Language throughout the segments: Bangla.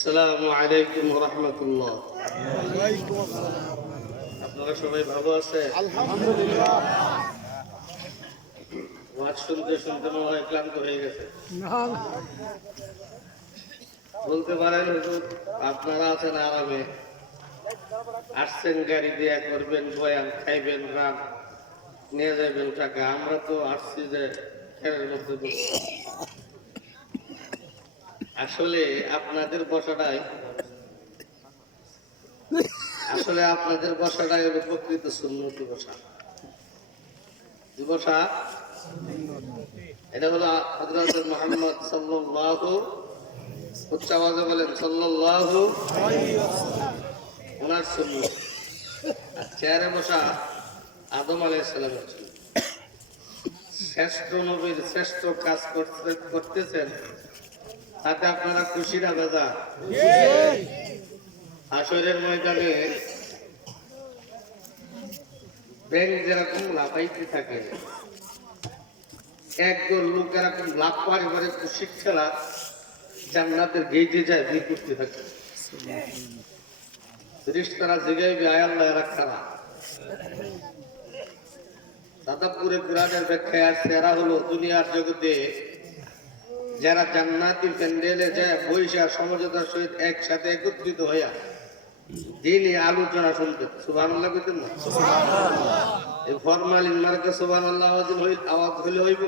আসসালামু আলাইকুম রহমতুল্লাহ। আপনারা সবাই ভালো আছে? আলহামদুলিল্লাহ। ওয়াজ শুনতে শুনতে মনে হয় ক্লান্ত হয়ে গেছে। বলতে পারেন হুজুর আপনারা আছেন আরামে, আসছেন গাড়ি দিয়ে, করবেন বয়ান, খাইবেন রাত, নিয়ে যাবেন টাকা। আমরা তো আসছি যে খেলের মধ্যে বসে। আসলে আপনাদের বসাটাই হলো প্রকৃত সুন্নতি বসা। কি বসা? এটা হলো হযরত মুহাম্মদ সাল্লাল্লাহু, উচ্চ আওয়াজে বলেন সাল্লাল্লাহু, ওনার সুন্নত। আর চেয়ারে বসা আদম আলাইহিস সালামের সুন্নত। শ্রেষ্ঠ নবীর শ্রেষ্ঠ কাজ করতেছেন, তাতে আপনারা খুশি না বেজা? হাসরের ময়দানে ব্যাংক যেরকম লাফাইতে থাকে, একদল লোক এরকম লাভ পারে পারে খুশি খেলা জান্নাতের গেইটে যায় ভিড় করতে থাকে। ফেরেশতারা জিগাইবে, আয় আল্লাহ এরা খারা। দাদাপুরে কুরআনের ব্যাখ্যায় আসছে, এরা হলো দুনিয়ার জগতে যারা জান্নাতি প্যান্ডেলে যায় বৈশা সমঝোতার সহিত একসাথে একত্রিত হইয়া দিনই আলোচনা শুনতে। সুবহানাল্লাহ কইতেন না? এই ফরমালিন মার্কে সুবহানাল্লাহ আওয়াজ হইলে হইব,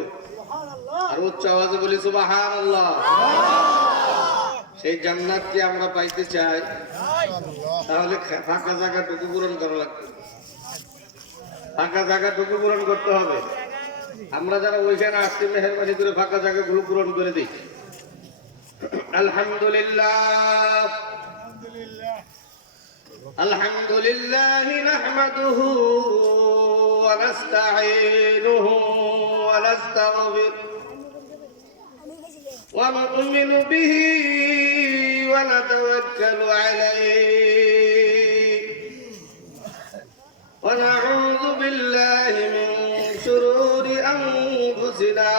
আর উচ্চ আওয়াজে বলি সুবহানাল্লাহ। সেই জান্নাত কি আমরা পাইতে চাই? তাহলে ফাঁকা জায়গাটুকু পূরণ করা লাগবে। ফাঁকা জায়গাটুকু পূরণ করতে হবে। আমরা যারা ওইখানে আসছি, মেহেরবানি করে ফাঁকা জায়গাগুলো পূরণ করে দিই। আলহামদুলিল্লাহ, আলহামদুলিল্লাহ নাহমাদুহু ওয়া নাস্তাঈনুহু ওয়া নাস্তাগফিরুহু ওয়া নু'মিনু বিহি ওয়া নাতাওয়াক্কালু আলাইহি ওয়া নাউযু বিল্লাহি মিন শুরুরি আনফুসিনা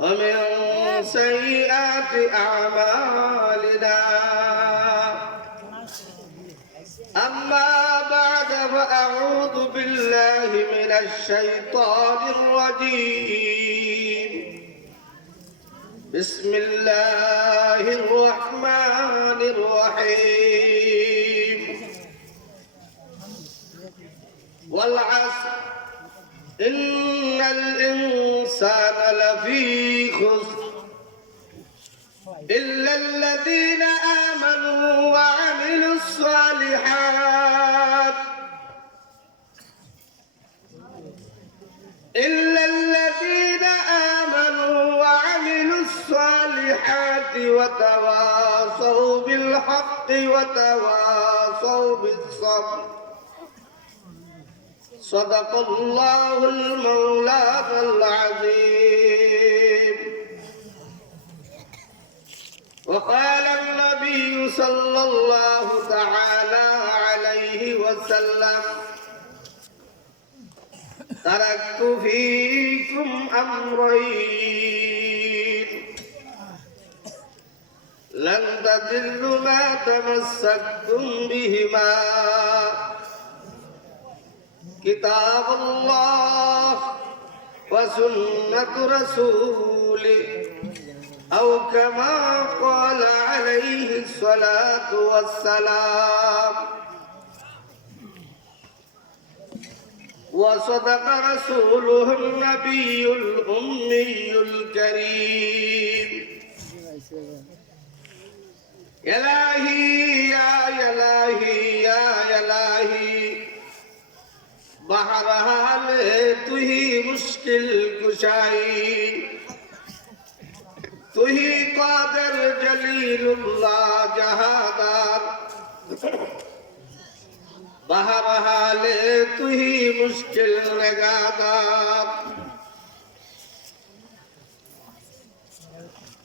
ওয়া মিন সাইয়্যাতি আ'মালিনা। أما بعد فأعوذ بالله من الشيطان الرجيم. بسم الله الرحمن الرحيم. والعصر إن الإنسان لفي خسر إلا الذين آمنوا وعملوا الصالحات وتواصوا بالحق وتواصوا بالصبر. صدق الله المولانا العظيم. وقال النبي صلى الله تعالى عليه وسلم: تركت فيكم أمرين لن تضلوا ما تمسكتم بهما كتاب الله وسنة رسوله أو كما قال عليه الصلاة والسلام. وصدق رسوله النبي الأمي الكريم. يا إلهي يا إلهي يا إلهي بہرحال تو ہی مشکل کشائی، تو ہی قادر جلیل اللہ جہادار، بہرحال تو ہی مشکل نگادار.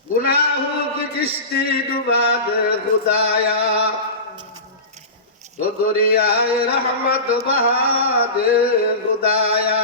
گناہوں کی کشتی ڈبا دے خدایا، تو دریائے رحمت بہا دے خدایا.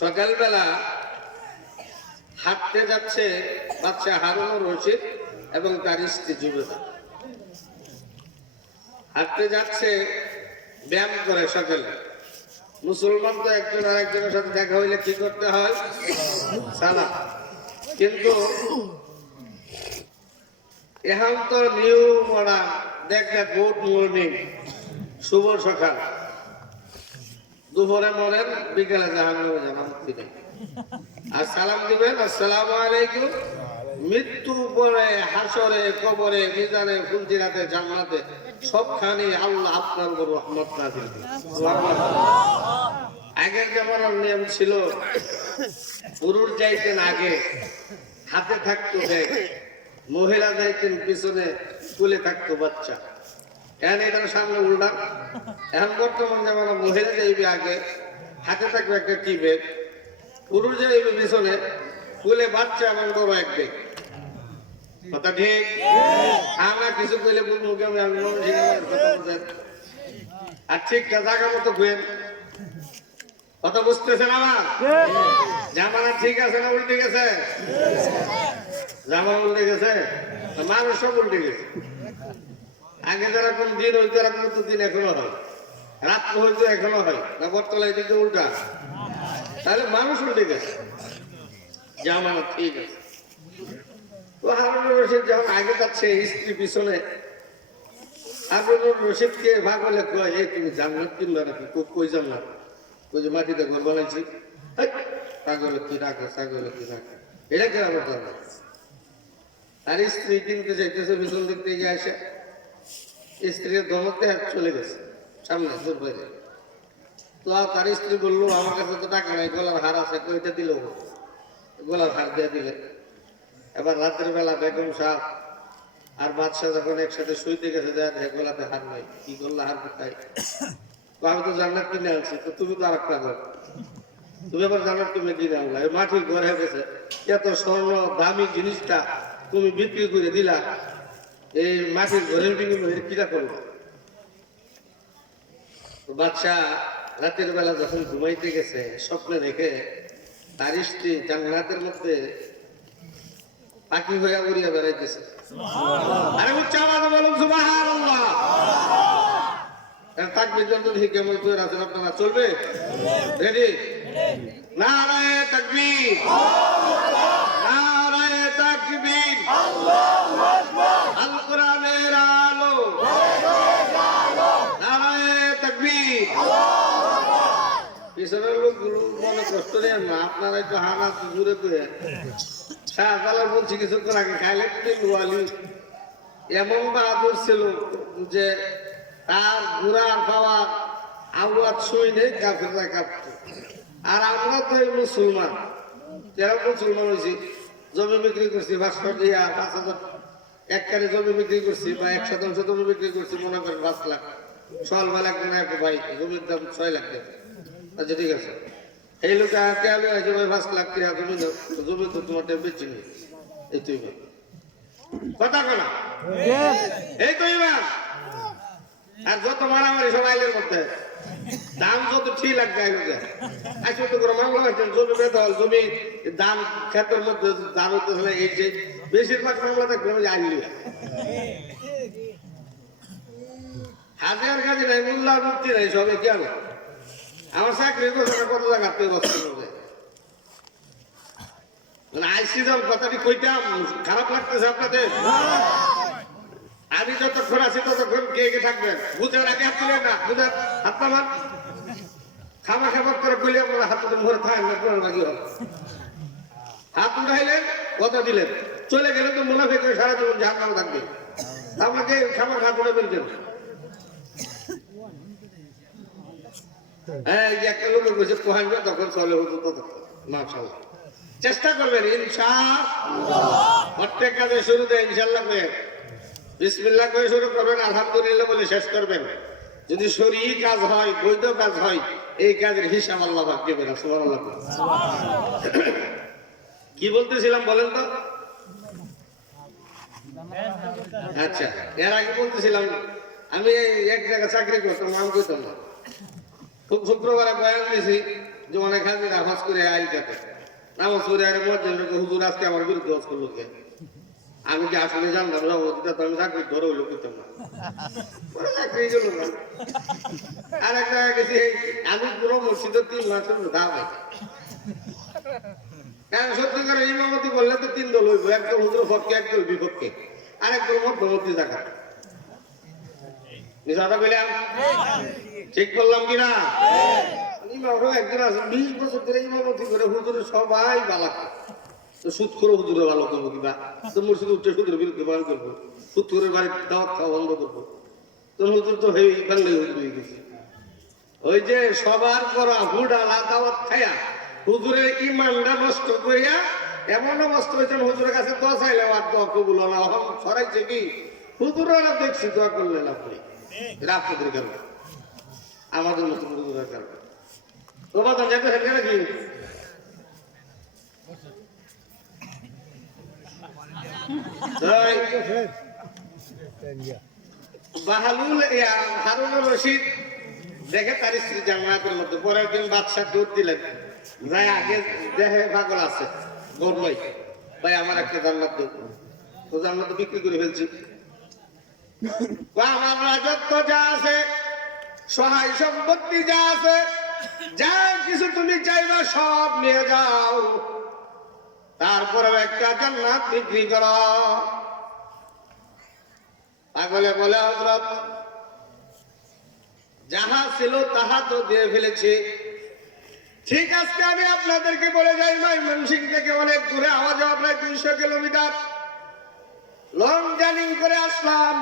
সকালবেলা হাঁটতে যাচ্ছে বাচ্চা হারুনুর রশিদ এবং তার স্ত্রী জুবেদা। হাঁটতে যাচ্ছে, ব্যায়াম করে সকালে। মুসলমান তো একজন আর একজনের সাথে দেখা হইলে কি করতে হয়? সালাম। কিন্তু এখন তো নিউ মডার্ন, দেখবে গুড মর্নিং, শুভ সকাল, দুপুরে মরেন, বিকেলে জাহান্নামে জানান দিবেন, আর সালাম দিবেন আসসালামু আলাইকুম। মৃত্যু পরে, হাসরে, কবরে, মিজানে, ফুলসিরাতে, জান্নাতে সবখানে আল্লাহ আপনার উপর রহমত নাযিল করবেন। আগের জামানার নিয়ম ছিল, পুরুষ যাইতেন আগে, হাতে থাকতো ব্যাগ, মহিলা যাইতেন পিছনে, কুলে থাকতো বাচ্চা। এখন এটার সামনে উল্টা। এখন বর্তমান জামানা মহিলা যাইবে আগে, হাতে থাকবে একটা কি ব্যাগ, পুরুষ যাইবে পিছনে, কুলে বাচ্চা এবং বড় এক ব্যাগ। কথা ঠিক? আমরা কিছু কইলে মুখে আমি আর ঠিকঠাক জায়গা মতো ঘুরেন। কথা বুঝতেছেন আমার? জামানা ঠিক আছে না উল্টে গেছে? জামানা উল্টে গেছে, মানুষ সব উল্টে গেছে। আগে যারা কোন দিন হইতো এরকম তো দিন এখনো হয়, রাত্র হইতো এখনো হয় না, বর্তমানে এদিকে উল্টা। তাহলে মানুষ উল্টে গেছে, জামানা ঠিক আছে। তো হারুনুর রশিদ যখন আগে যাচ্ছে, স্ত্রী পিছনে, হারুনুর রশিদকে ভাগ হলে কয়, এই তুমি জান্নাত কিনবা নাকি? কই জান্নাত? ওই যে মাটিতে ঘর বানাইছি। ছাগলে কি রাখে, ছাগলে কি রাখে, এটা কেন কথা? আর স্ত্রী কিনতে চাইতেছে, পিছন দিক থেকে আসে, স্ত্রীর ধমকতে চলে গেছে সামনে দূর বাইরে। তো তার স্ত্রী বললো, আমার কাছে তো টাকা নাই, গলার হার আছে, কইটা দিল, গলার হার দিয়ে দিলে। এবার রাতের বেলা বেগম সাহেব আর বাদশাহ যখন একসাথে শুইতে গেছে, দেখে গলাতে হার নাই। কি করলো, হার কোথায়? আমি তো জান্নাত কিনে আনছি, তো তুমি তো আর একটা ঘর, তুমি আবার জান্নাত তুমি কিনে আনলা, মাটির ঘর হয়ে গেছে, এত স্বর্ণ দামি জিনিসটা তুমি বিক্রি করে দিলা, এই মাটির ঘরের বিনিময়ে কিরা করবো? বাদশাহ রাতের বেলা যখন ঘুমাইতে গেছে, স্বপ্নে দেখে তার স্ত্রী জান্নাতের মধ্যে পাখি হইয়া উড়িয়া বেড়াইতেছে। আরে উচ্চ আওয়াজে বলুন সুবহানাল্লাহ। তাকবীর যন্ত্র দেখি কেমন করে আছেন আপনারা? চলবে? রেডি? নারায়ে তাকবীর, নারায়ে তাকবীর, আল্লাহু আকবার, আল কোরআনের আলো, নারায়ে তাকবীর, আল্লাহু আকবার। পিছনের লোকগুলো মনে কষ্ট নেন না, আপনারা একটু হানা জুড়ে করে। শাহজালাল বলছি কিছুক্ষণ আগে, খাইলেন ওয়ালি এমন বাহাদুর ছিল যে তার ঘোড়ার পাওয়া আওয়াজ শুনে কাফেররা কাঁপত। আর আমরা তো মুসলমান, যারা মুসলমান হয়েছি, জমি বিক্রি করছি 5,000 এককারে জমি বিক্রি করছি, বা 1% জমি বিক্রি করছি, মনে করেন 5 লাখ। সল বেলা কোনো এক ভাই জমির দাম 6 লাখ টাকা। আচ্ছা ঠিক আছে, এই লোক কেয়ালে আছে ভাই 5 লাখ টাকা জমি দাও, জমি তো তোমার বেচি নি, এই তুই কথা কেনা, এই তো ইমান। আর যত মারামারি সব আইলের মধ্যে, দাম যত ঠিক লাগবে আজকে তো করে মামলা হয়েছেন, জমি বেঁধে হল, জমি দাম ক্ষেতের মধ্যে দাম হতে এই যে বেশিরভাগ মামলা থাকবে আইলি হাজার কাজে নাই, মোল্লা মুক্তি নাই, সবে কেন আমার চাকরি করছে না, কত জায়গা বসতে হবে। আইসি যাও কথাটি কইতাম, খারাপ লাগতেছে আপনাদের? আমি যতক্ষণ আছি ততক্ষণ কে কে থাকবেন? বুঝের আগে হাত তুলেন না, বুঝের হাত নামান, খামা খাবার করে কইলে হাত মুখে থাকেন না, কোন লাগি হল হাত উঠাইলেন, কথা দিলেন, চলে গেলে তো মুনাফিক হয়ে সারা জীবন জাহান্নামে থাকবে। আপনাকে খাবার হাত উঠে ফেলছেন। হ্যাঁ, একটা লোক বলছে পোহাইবে, তখন চলে হতো ততক্ষণ। মাশাআল্লাহ, চেষ্টা করবেন ইনশাআল্লাহ। প্রত্যেক কাজে শুরুতে ইনশাআল্লাহ করেন, বিসমিল্লাহ করে শুরু করবেন, আলহামদুলিল্লাহ বলে শেষ করবেন। যদি শরীর কাজ হয়, বৈধ কাজ হয়, এই কাজের হিসাব আল্লাহ পাক দেবেন। সুবহানাল্লাহ। কি বলতেছিলাম বলেন তো? আচ্ছা, এর আগে বলতেছিলাম আমি এক জায়গায় চাকরি করতাম, নাম কইতাম না। খুব শুক্রবারে বয়ান দিয়েছি, যে অনেক হাজির আভাস করে আইল কাটে নামাজ পড়ে আরে মসজিদে হুজুর আজকে আমার বিরুদ্ধে ওয়াজ করলো কে আমি কি আসলে জানলাম না ওটা তো আমি চাকরি ধরে হইলো করতাম না পরে চাকরি গেল না আর একটা গেছি আমি পুরো মসজিদে 3 মাসের ধা পাই কারণ সত্যিকার ইমামতি করলে তো 3 দল হইব একদল হুজুর পক্ষে একদল বিপক্ষে আর একদল মধ্যবর্তী জায়গা নিশাটা বললাম ঠিক বললাম কিনা ইমামও একজন আছে 20 বছর ধরে ইমামতি করে হুজুর সবাই ভালো তো সুদ করে হুজুরে ভালো করবো কিবা তো মসজিদে উঠে সুদের বিরুদ্ধে বয়ান করবো সুদ করে বাড়ির দাওয়াত খাওয়া বন্ধ করবো তো হুজুর তো হয়ে বাংলা হুজুর হয়ে গেছে ওই যে সবার করা হুডালা দাওয়াত খায়া হুজুরের ইমানটা নষ্ট করিয়া এমন অবস্থা হয়েছে হুজুরের কাছে দোয়া চাইলে আর দোয়া কবুল হলো না ছড়াইছে কি হুজুরেরা দেখছি দোয়া করলেন আপনি রাফতের কারণে আমাদের মতো হুজুরের কারণে তোমার তো যেতে সেটা নাকি বাহালুল হারুনুর রশিদ দেখে তার স্ত্রী জান্নাতের মধ্যে পরের দিন বাদশা দুধ দিলেন যাই আগে দেখে পাগল আছে গর্বই ভাই আমার একটা জান্নাত দেব তো জান্নাত বিক্রি করে ফেলছি আমার রাজত্ব যা আছে সহায় সম্পত্তি যা আছে যা কিছু তুমি চাইবা সব নিয়ে যাও তারপরে একটা জান্নাত বিক্রি করো পাগলে বলে হযরত যাহা ছিল তাহা তো দিয়ে ফেলেছি ঠিক আজকে আমি আপনাদেরকে বলে যাই ময়মনসিংহ থেকে অনেক দূরে আওয়াজ প্রায় 200 কিলোমিটার লং জার্নি করে আসলাম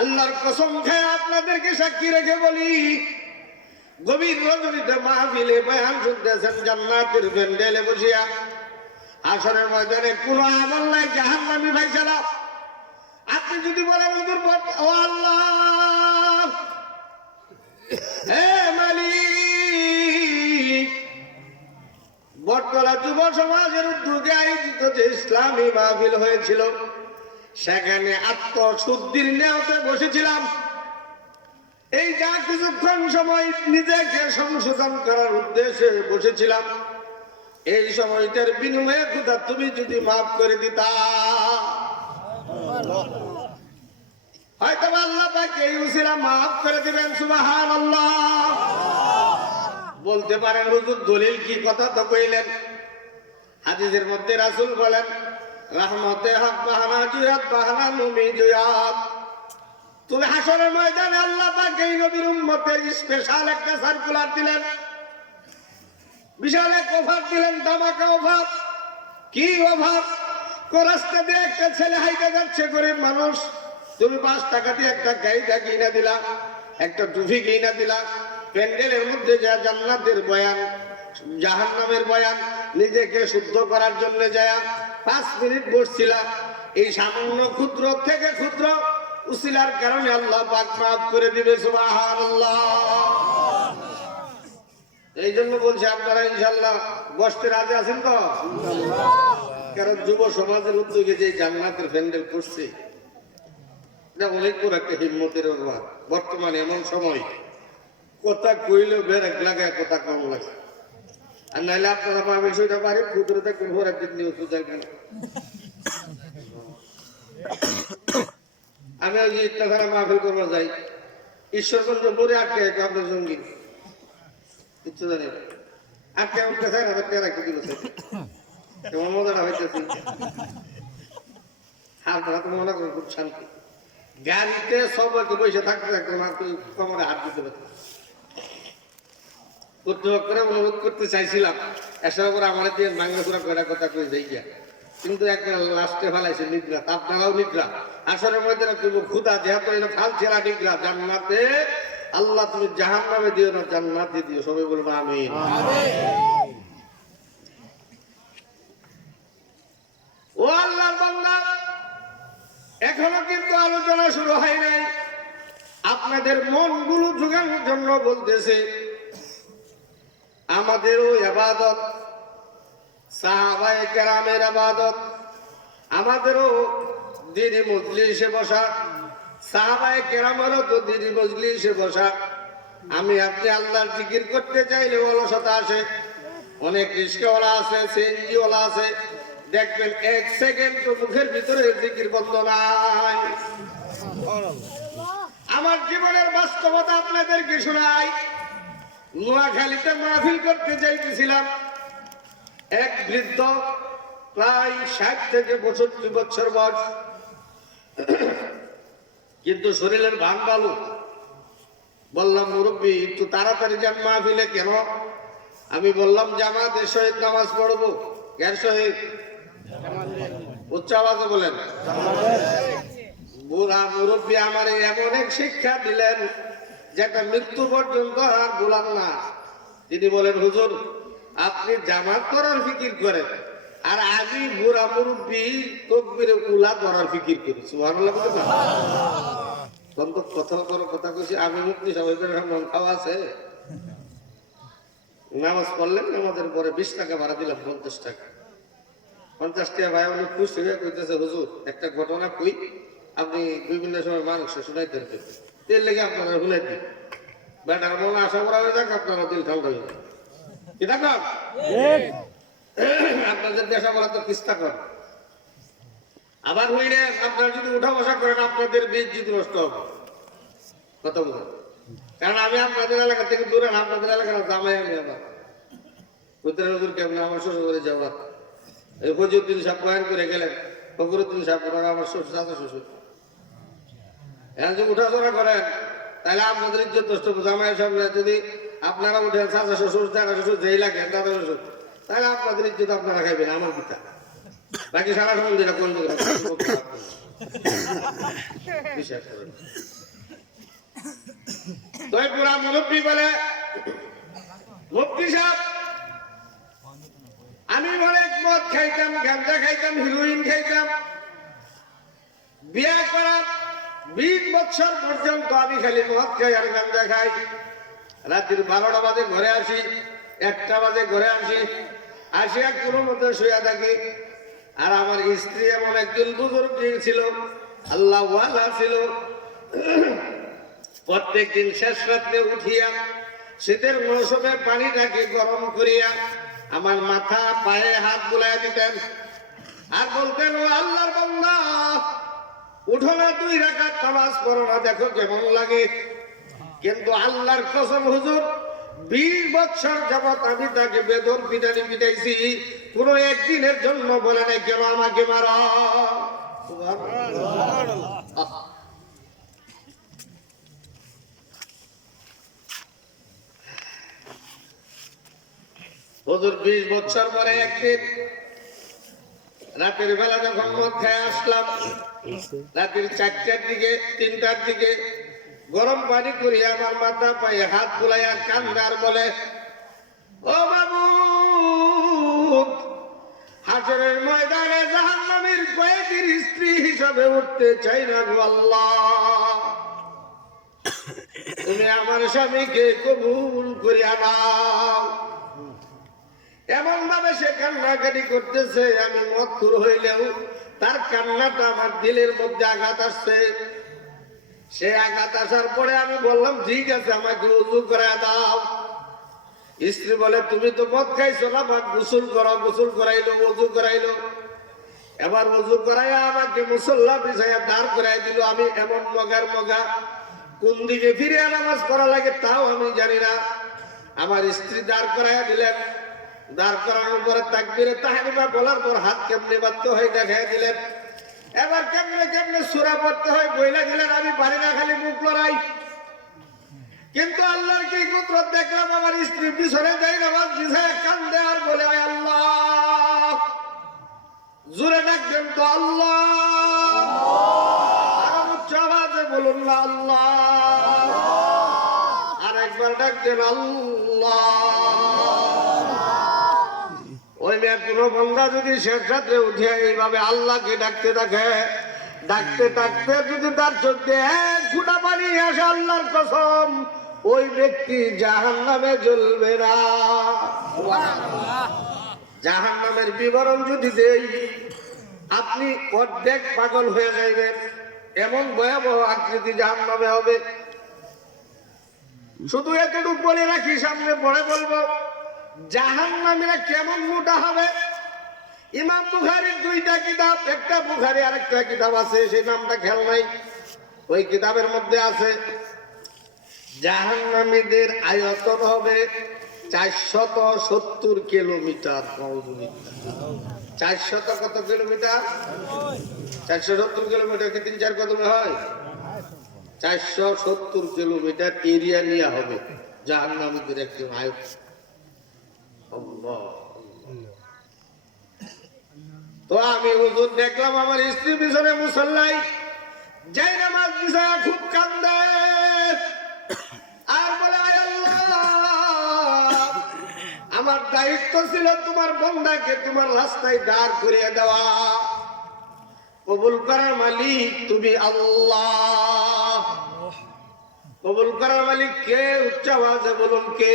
আল্লাহর কসম খেয়ে আপনাদেরকে সাক্ষী রেখে বলি গভীর রজনীতে মাহফিলে বয়ান শুনতেছেন জান্নাতের প্যান্ডেলে বসিয়া হাসরের ময়দানে কোনো আমল নাই জাহান্নামী ফাইসালা আপনি যদি বলেন হুজুর ও আল্লাহ হে মালিক বটতলা যুব সমাজের উদ্যোগে আয়োজিত যে ইসলামী মাহফিল হয়েছিল সেখানে আত্মশুদ্ধির নিয়তে বসেছিলাম এই যা কিছুক্ষণ সময় নিজেকে সংশোধন করার উদ্দেশ্যে বসেছিলাম এই সময়টার বিনিময়ে খোদা তুমি যদি মাফ করে দিতা হয়তো আল্লাহ পাক এই উসিলা মাফ করে দিবেন সুবহানাল্লাহ বলতে পারেন হুজুর দলিল কি কথা তো কইলেন হাদিসের মধ্যে রাসূল বলেন রহমতে হক বাহানা জুয়াত বাহানা মুমি জুয়াত তুমি হাসরের ময়দানে আল্লাহ পাক এই নবীর উম্মতের স্পেশাল একটা সার্কুলার দিলেন বিশাল এক অফার দিলেন ধামাকা অফার কি অফার রাস্তা দিয়ে একটা ছেলে হাইটে যাচ্ছে গরিব মানুষ তুমি 5 টাকা দিয়ে একটা গাইদা কিনা দিলা একটা টুপি কিনা দিলা প্যান্ডেলের মধ্যে যা জান্নাতের বয়ান জাহান্নামের বয়ান নিজেকে শুদ্ধ করার জন্য যায় 5 মিনিট বসছিলা এই সামান্য ক্ষুদ্র থেকে ক্ষুদ্র উসিলার কারণে আল্লাহ পাক মাফ করে দিবে সুবহানাল্লাহ এই জন্য বলছি আপনারা ইনশাআল্লাহ বসতে রাজি আছেন তো ইনশাআল্লাহ কারণ যুব সমাজের উদ্যোগে যে জান্নাতের প্যান্ডেল করছে এটা অনেক বড় একটা হিম্মতের ব্যাপার বর্তমানে এমন সময় কথা কইলেও বেরেক লাগে কথা কম লাগে আর নাইলে আপনারা পাবেন সেটা পারে ক্ষুদ্র থাকবেন ভোর একদিন নিউজ দেখবেন আমি ওই যে ইত্তাখানা মাহফিল করবার যাই ঈশ্বরগঞ্জ মোড়ে আটকে আপনার সঙ্গী কিচ্ছু জানি না আটকে উঠতে চাই না রাখতে দিল কেমন মজাটা হইতেছি আপনারা তো মনে করেন খুব শান্তি গাড়িতে সবাইকে বসে থাকতে থাকতে কোমরে হাত দিতে পারত কর্তৃপক্ষরা অনুরোধ করতে চাইছিলাম এসব করে আমার দিয়ে বাংলা কয়টা কথা কয়ে যাই গিয়া কিন্তু একবার লাস্টে ফেলাইছে নিদ্রা আপনারাও নিদ্রা আসরের মধ্যে তুমি ক্ষুদা যেহেতু এটা ফাল ছেলা নিদ্রা জান্নাতে আল্লাহ তুমি জাহান্নামে দিও না জান্নাতে দিও সবাই বলবো আমিন ও আল্লাহর বান্দা এখনো কিন্তু আলোচনা শুরু হয় নাই আপনাদের মনগুলো জোগানোর জন্য বলতেছে আমাদেরও ইবাদত সাহাবায়ে কেরামের ইবাদত আমাদেরও দ্বীনি মজলিসে বসা সাহাবায়ে কেরামেরও তো দ্বীনি মজলিসে বসা আমি আপনি আল্লাহর জিকির করতে চাইলে অলসতা আসে। অনেক রিস্কাওয়ালা আছে, সিএনজিওয়ালা আছে, দেখবেন 1 সেকেন্ড মুখের ভিতরে জিকির বন্ধ নাই। আমার জীবনের বাস্তবতা আপনাদেরকে শোনাই। নোয়াখালীতে মাহফিল করতে যাইতেছিলাম। এক বৃদ্ধ, প্রায় 60 থেকে 62 বছর বয়স, কিন্তু শরীরের ভাঙ ভালো। বললাম, মুরব্বী একটু তাড়াতাড়ি যান মাহফিলে। কেন? আমি বললাম, জামাতে শহীদ নামাজ পড়বো। কেন শহীদ? উচ্চ আওয়াজে বলেন। বুড়া মুরব্বী আমার এমন এক শিক্ষা দিলেন যেটা মৃত্যু পর্যন্ত আর ভুলাম না। তিনি বলেন, হুজুর আপনি জামাত করার ফিকির করেন, আর আমি বুড়া মুরব্বী তকবীরে উলা করার ফিকির করি। সুবহানাল্লাহ। কথা কথা কইছি, আমি মুক্তি সাহেবের মন খাওয়া আছে। নামাজ পড়লেন, নামাজের পরে 20 টাকা ভাড়া দিলাম, 50 টাকা। 50 টাকা ভাই উনি খুশি হয়ে কইতেছে, হুজুর একটা ঘটনা কই, আপনি বিভিন্ন সময় মানুষ শোনাইতে পারবেন, এর লেগে আপনারা শুনাই দিন। বেটার মনে আশা করা হয়ে যাক, আপনারা দিল ঠান্ডা হয়ে যাক। কি দেখো আপনাদের দেশা বলা তো কিস্তা কর। আবার হইলে আপনারা যদি উঠা বসা করেন, আপনাদের বেইজ্জতি নষ্ট হবে। কথা বলেন, কারণ আমি আপনাদের এলাকা থেকে দূরে না, আপনাদের এলাকার জামাই। আমি আবার হুজুর হুজুর কেমন আমার শ্বশুর করে যাওয়া, এই ফজুদ্দিন সাহেব বয়ান করে গেলেন, ফখরুদ্দিন সাহেব আমার শ্বশুর, চাচা শ্বশুর। এখন যদি উঠাচড়া করেন তাহলে আপনাদের ইজ্জত নষ্ট হবে। জামাইয়ের সামনে যদি আপনারা উঠেন, চাচা শ্বশুর, চাচা শ্বশুর যেই লাগেন, দাদা শ্বশুর, তাহলে আপনাদের ইজ্জত আপনারা খাইবেন, আমার পিতা। বাকি সারা সময় যেটা কোন বিশ্বাস করেন। তো পুরা মুরব্বী বলে, মুফতি সাহেব আমি অনেক মদ খাইতাম, গাঁজা খাইতাম, হিরোইন খাইতাম। বিয়ে করার 20 বছর পর্যন্ত আমি খালি মদ খাই আর গাঁজা খাই। রাত্রির 12টা বাজে ঘরে আসি, 1টা বাজে ঘরে আসি, আসিয়া কোনো মতো শুয়ে থাকি। আর আমার স্ত্রী এমন একজন বুজুর্গ ছিল, আল্লাহ ওয়ালা ছিল। প্রত্যেক দিন শেষ রাত্রে উঠিয়া শীতের মৌসুমে পানিটাকে গরম করিয়া আমার মাথা পায়ে হাত বুলাইয়া দিতেন, আর বলতেন, ও আল্লাহর বান্দা, উঠো না, 2 রাকাত নামাজ পড়ো না, দেখো কেমন লাগে। কিন্তু আল্লাহর কসম হুজুর, 20 বছর যাবৎ আমি তাকে বেদন পিটানি পিটাইছি, কোন একদিনের জন্য বলে নাই কেন আমাকে মারা। হুজুর 20 বছর পরে একদিন রাতের বেলা যখন মদ খেয়ে আসলাম, রাতের 4টার দিকে 3টার দিকে গরম পানি করিয়া আমার মাথা পায়ে হাত বুলাইয়া কান্দার বলে, ও বাবু, হাসরের ময়দানে জাহান্নামীর কয়েদির স্ত্রী হিসাবে উঠতে চাই না গো আল্লাহ, তুমি আমার স্বামীকে কবুল করিয়া নাও। এমন ভাবে সে কান্নাকাটি করতেছে, আমি মদখুর হইলেও তার কান্নাটা আমার দিলের মধ্যে আঘাত আসছে। সে আঘাত আসার পরে আমি বললাম, ঠিক আছে, আমাকে উযু করায় দাও। স্ত্রী বলে, তুমি তো মদ খাইছো না, বা গোসল করো। গোসল করাইলো, উযু করাইলো। এবার উযু করাইয়া আমাকে মুসল্লা বিছাইয়া দাঁড় করাই দিল। আমি এমন মগা, কোন দিকে ফিরে নামাজ পড়া লাগে তাও আমি জানি না। আমার স্ত্রী দাঁড় করাইয়া দিলেন। দাঁড় করানোর পরে তাকবীরে তাহরিমা বলার পর হাত কেমনে বাঁধতে হয় দেখাই দিলেন। এবার কেমনে সূরা পড়তে হয় বইলা দিলেন। আমি পারি না, খালি মুখ লড়াই। কিন্তু আল্লাহর কি কুদরত দেখলাম, আমার স্ত্রী পিছনে যাই নামাজ বিছায় কান্দে আর বলে, আয় আল্লাহ, জোরে ডাকবেন তো আল্লাহ, আর উচ্চ আওয়াজে বলুন না আল্লাহ, আর একবার ডাকবেন আল্লাহ। ওই মেয়ে কোনো বন্ধা যদি শেষ রাত্রে উঠে এইভাবে আল্লাহকে ডাকতে থাকে, ডাকতে ডাকতে যদি তার চোখে 1 ঘুটা পানি আসে, আল্লাহর কসম, ওই ব্যক্তি জাহান্নামে জ্বলবে না। জাহান্নামের বিবরণ যদি দেই, আপনি অর্ধেক পাগল হয়ে যাইবেন, এমন ভয়াবহ আকৃতি জাহান্নামে হবে। শুধু এতটুকু বলে রাখি, সামনে পরে বলবো জাহান্নামীরা কেমন মোটা হবে। ইমাম বুখারীর দুইটা কিতাব, একটা বুখারী আরেকটা কিতাব আছে, সেই নামটা খেয়াল নাই। ওই কিতাবের মধ্যে আছে জাহান্নামীদের আয়তন হবে 470 কিলোমিটার। 400 কত কিলোমিটার? 470 কিলোমিটার কি 3-4 কদমে হয়? 470 কিলোমিটার এরিয়া নিয়ে হবে জাহান্নামীদের একজন আয়তন। আল্লাহ। তো আমি হুজুর দেখলাম আমার স্ত্রী পিছনে মুসল্লাই যাই নামাজ বিছায়া খুব কান্দে আর বলে, আয় আল্লাহ, আমার দায়িত্ব ছিল তোমার বান্দাকে তোমার রাস্তায় দাঁড় করিয়ে দেওয়া, কবুল করার মালিক তুমি আল্লাহ। কবুল করার মালিক কে? উচ্চ আওয়াজে বলুন কে?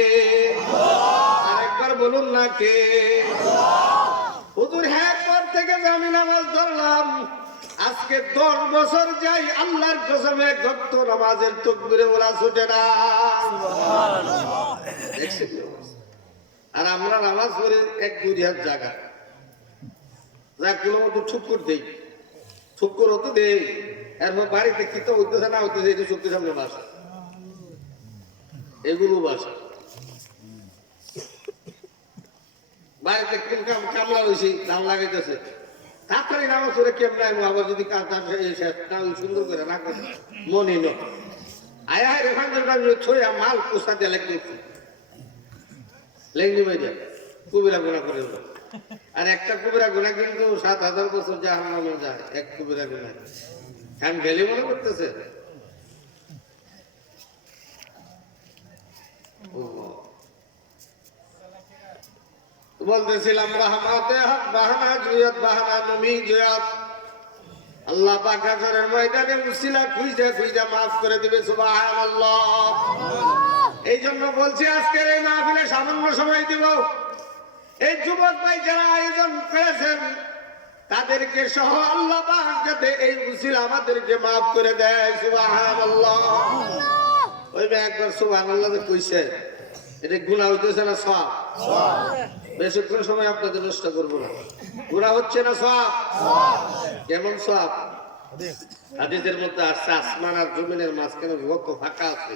আরেকবার বলুন না কে? হুজুর হ্যাঁ পর থেকে আমি নামাজ ধরলাম, আজকে 10 বছর যাই আল্লাহর কসমে গত নামাজের তাকবীরে ওলা ছুটে না। আর আমরা নামাজ পড়ি 1-2 হাত জায়গা যা কোনো মতো ঠুকুর দেই, ঠুকুর হতো দেই, এরপর বাড়িতে কি তো হইতেছে না হইতেছে এটা চোখের সামনে বাসা, এগুলো বাসা। বাড়িতে কোন কামলা হয়েছি দাম লাগাইতেছে, তাড়াতাড়ি নামাজ পড়ে কেমন আইবো, আবার যদি সুন্দর করে না করে মনে ন আয় আয় রেখান ছড়িয়া মাল পোষা দিয়ে লেগে লেগনি বাইরে কবিরা গুণা করে। আর একটা কবিরা গুণা কিন্তু 7,000 বছর জাহান্নামে যায়, এক কবিরা গুণা। হ্যাঁ গেলে মনে করতেছে বলতেছিলাম রহমতে হক বাহানা জুয়াত বাহানা নমি জুয়াত। আল্লাহ পাক হাশরের ময়দানে মুসিলা খুঁজে খুঁজে মাফ করে দিবে, সুবহানাল্লাহ। এই জন্য বলছি আজকের এই মাহফিলে সামান্য সময় দিব। এই যুবক ভাই যারা আয়োজন করেছেন তাদেরকে সহ আল্লাহ পাক যাতে এই মুসিলা আমাদেরকে মাফ করে দেয়, সুবহানাল্লাহ। ওই একবার সুবহানাল্লাহ কইছে, এটা গুনাহ হইতেছে না সওয়াব? বেশিক্ষণ সময় আপনাদের নষ্ট করবো না। গুনাহ হচ্ছে না সওয়াব? কেমন সওয়াব? হাদিসের মধ্যে আসছে আসমান আর জমিনের মাঝখানে যত ফাঁকা আছে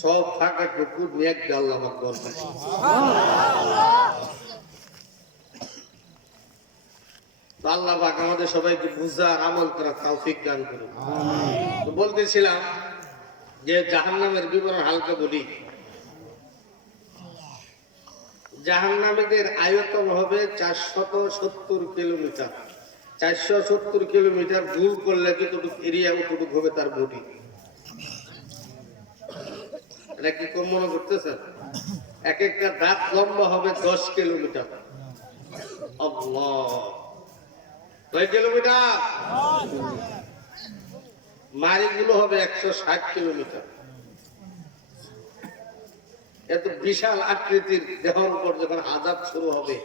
সব ফাঁকা টুকু নিয়ে আল্লাহ পাক বলছেন। আল্লাহ পাক আমাদের সবাইকে বুঝার আমল করার তৌফিক দান করুন। তো বলতেছিলাম যে জাহান্নামের বিবরণ হালকা বলি। জাহান্নামীদের আয়তন হবে 470 কিলোমিটার। 470 কিলোমিটার দূর করলে যতটুকু এরিয়া অতটুকু হবে তার বডি। এটা কি কম মনে করতেছেন? এক একটা দাঁত লম্বা হবে 10 কিলোমিটার। আল্লাহ, কয় কিলোমিটার? মারিগুলো হবে 160 কিলোমিটার। এত বিশাল আকৃতির দেহর উপর যখন আযাব শুরু হবে,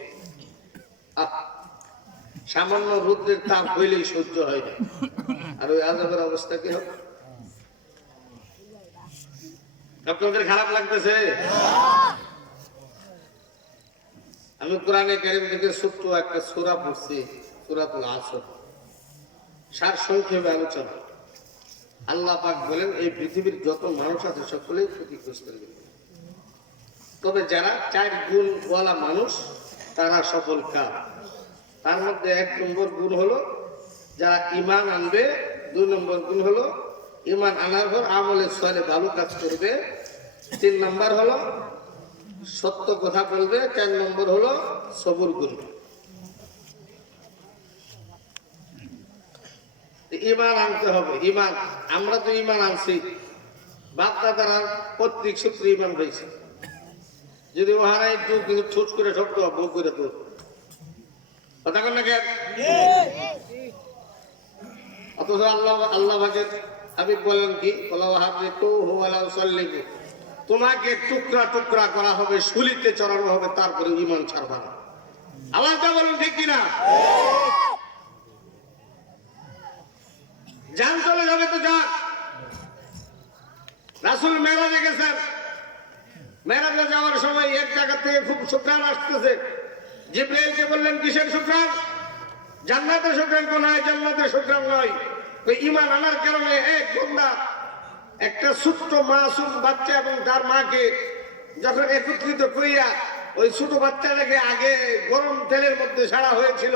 সামান্য রৌদ্রের তাপ হইলেই সহ্য হয় না। আর ওই আযাবের অবস্থা কি হবে? আপনাদের খারাপ লাগতেছে? আমি কোরআনে কারীম থেকে ছোট্ট একটা সূরা পড়ছি, সূরাতুল আসর। সারসংক্ষেপে আলোচনা। আল্লাহ পাক বলেন এই পৃথিবীর যত মানুষ আছে সকলেই ক্ষতিগ্রস্ত হবে, তবে যারা 4 গুণ ওয়ালা মানুষ তারা সফল কাম। তার মধ্যে 1 নম্বর গুণ হলো যারা ঈমান আনবে, 2 নম্বর গুণ হলো ঈমান আনার পর আমলে সালে ভালো কাজ করবে, 3 নম্বর হলো সত্য কথা বলবে, 4 নম্বর হলো সবর করবে। ঈমান আনতে হবে। ঈমান আমরা তো ঈমান আনছি, বাপ দাদারা প্রত্যেক সূত্রে ঈমান হয়েছে। যদি ওহারা একটু কিন্তু ঠুট করে ঠকতো বউ করে তো কথা কন না কেন? অথচ আল্লাহ ভাগের হাবিব বলেন কি, তোমাকে টুকরা টুকরা করা হবে, শুলিতে চড়ানো হবে, তারপরে ঈমান ছাড়বা না। আল্লাহ বলেন ঠিক কিনা? জান চলে যাবে তো যাক। রাসূল মেরাজে গেছেন, মেরাজে যাওয়ার সময় এক জায়গা থেকে খুব শুকরান আসতেছে। জিবরাইলকে বললেন, কিসের শুকরান? জান্নাতের শুকরান। কোন হয়? জান্নাতের শুকরান নয়। ওই ঈমান আনার কারণে এক বান্দা, একটা ছোট্ট মাসুম বাচ্চা এবং তার মাকে যখন একত্রিত করিয়া ওই ছোট বাচ্চাটাকে আগে গরম তেলের মধ্যে ছাড়া হয়েছিল,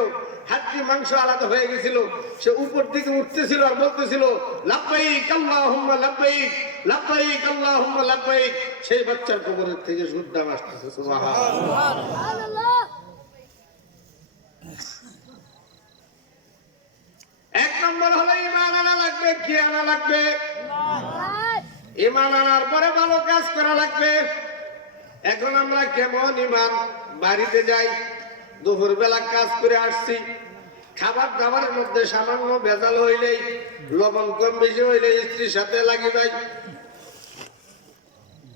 হাড্ডি মাংস আলাদা হয়ে গেছিল, সে উপর দিকে উঠতেছিল আর বলতেছিল, লাব্বাইক আল্লাহুম্মা লাব্বাইক, লাব্বাইক আল্লাহুম্মা লাব্বাইক। সেই বাচ্চার কবরের থেকে সুদ্দাম আসতেছে। সুবহানাল্লাহ। এক নম্বর হলো ঈমান আনা লাগবে। কি আনা লাগবে? ঈমান আনার পরে ভালো কাজ করা লাগবে। এখন আমরা কেমন ঈমান? বাড়িতে যাই, দুপুর বেলা কাজ করে আসছি, খাবার দাবারের মধ্যে সামান্য ভেজাল হইলেই, লবণ কম বেশি হইলে স্ত্রীর সাথে লাগি যায়।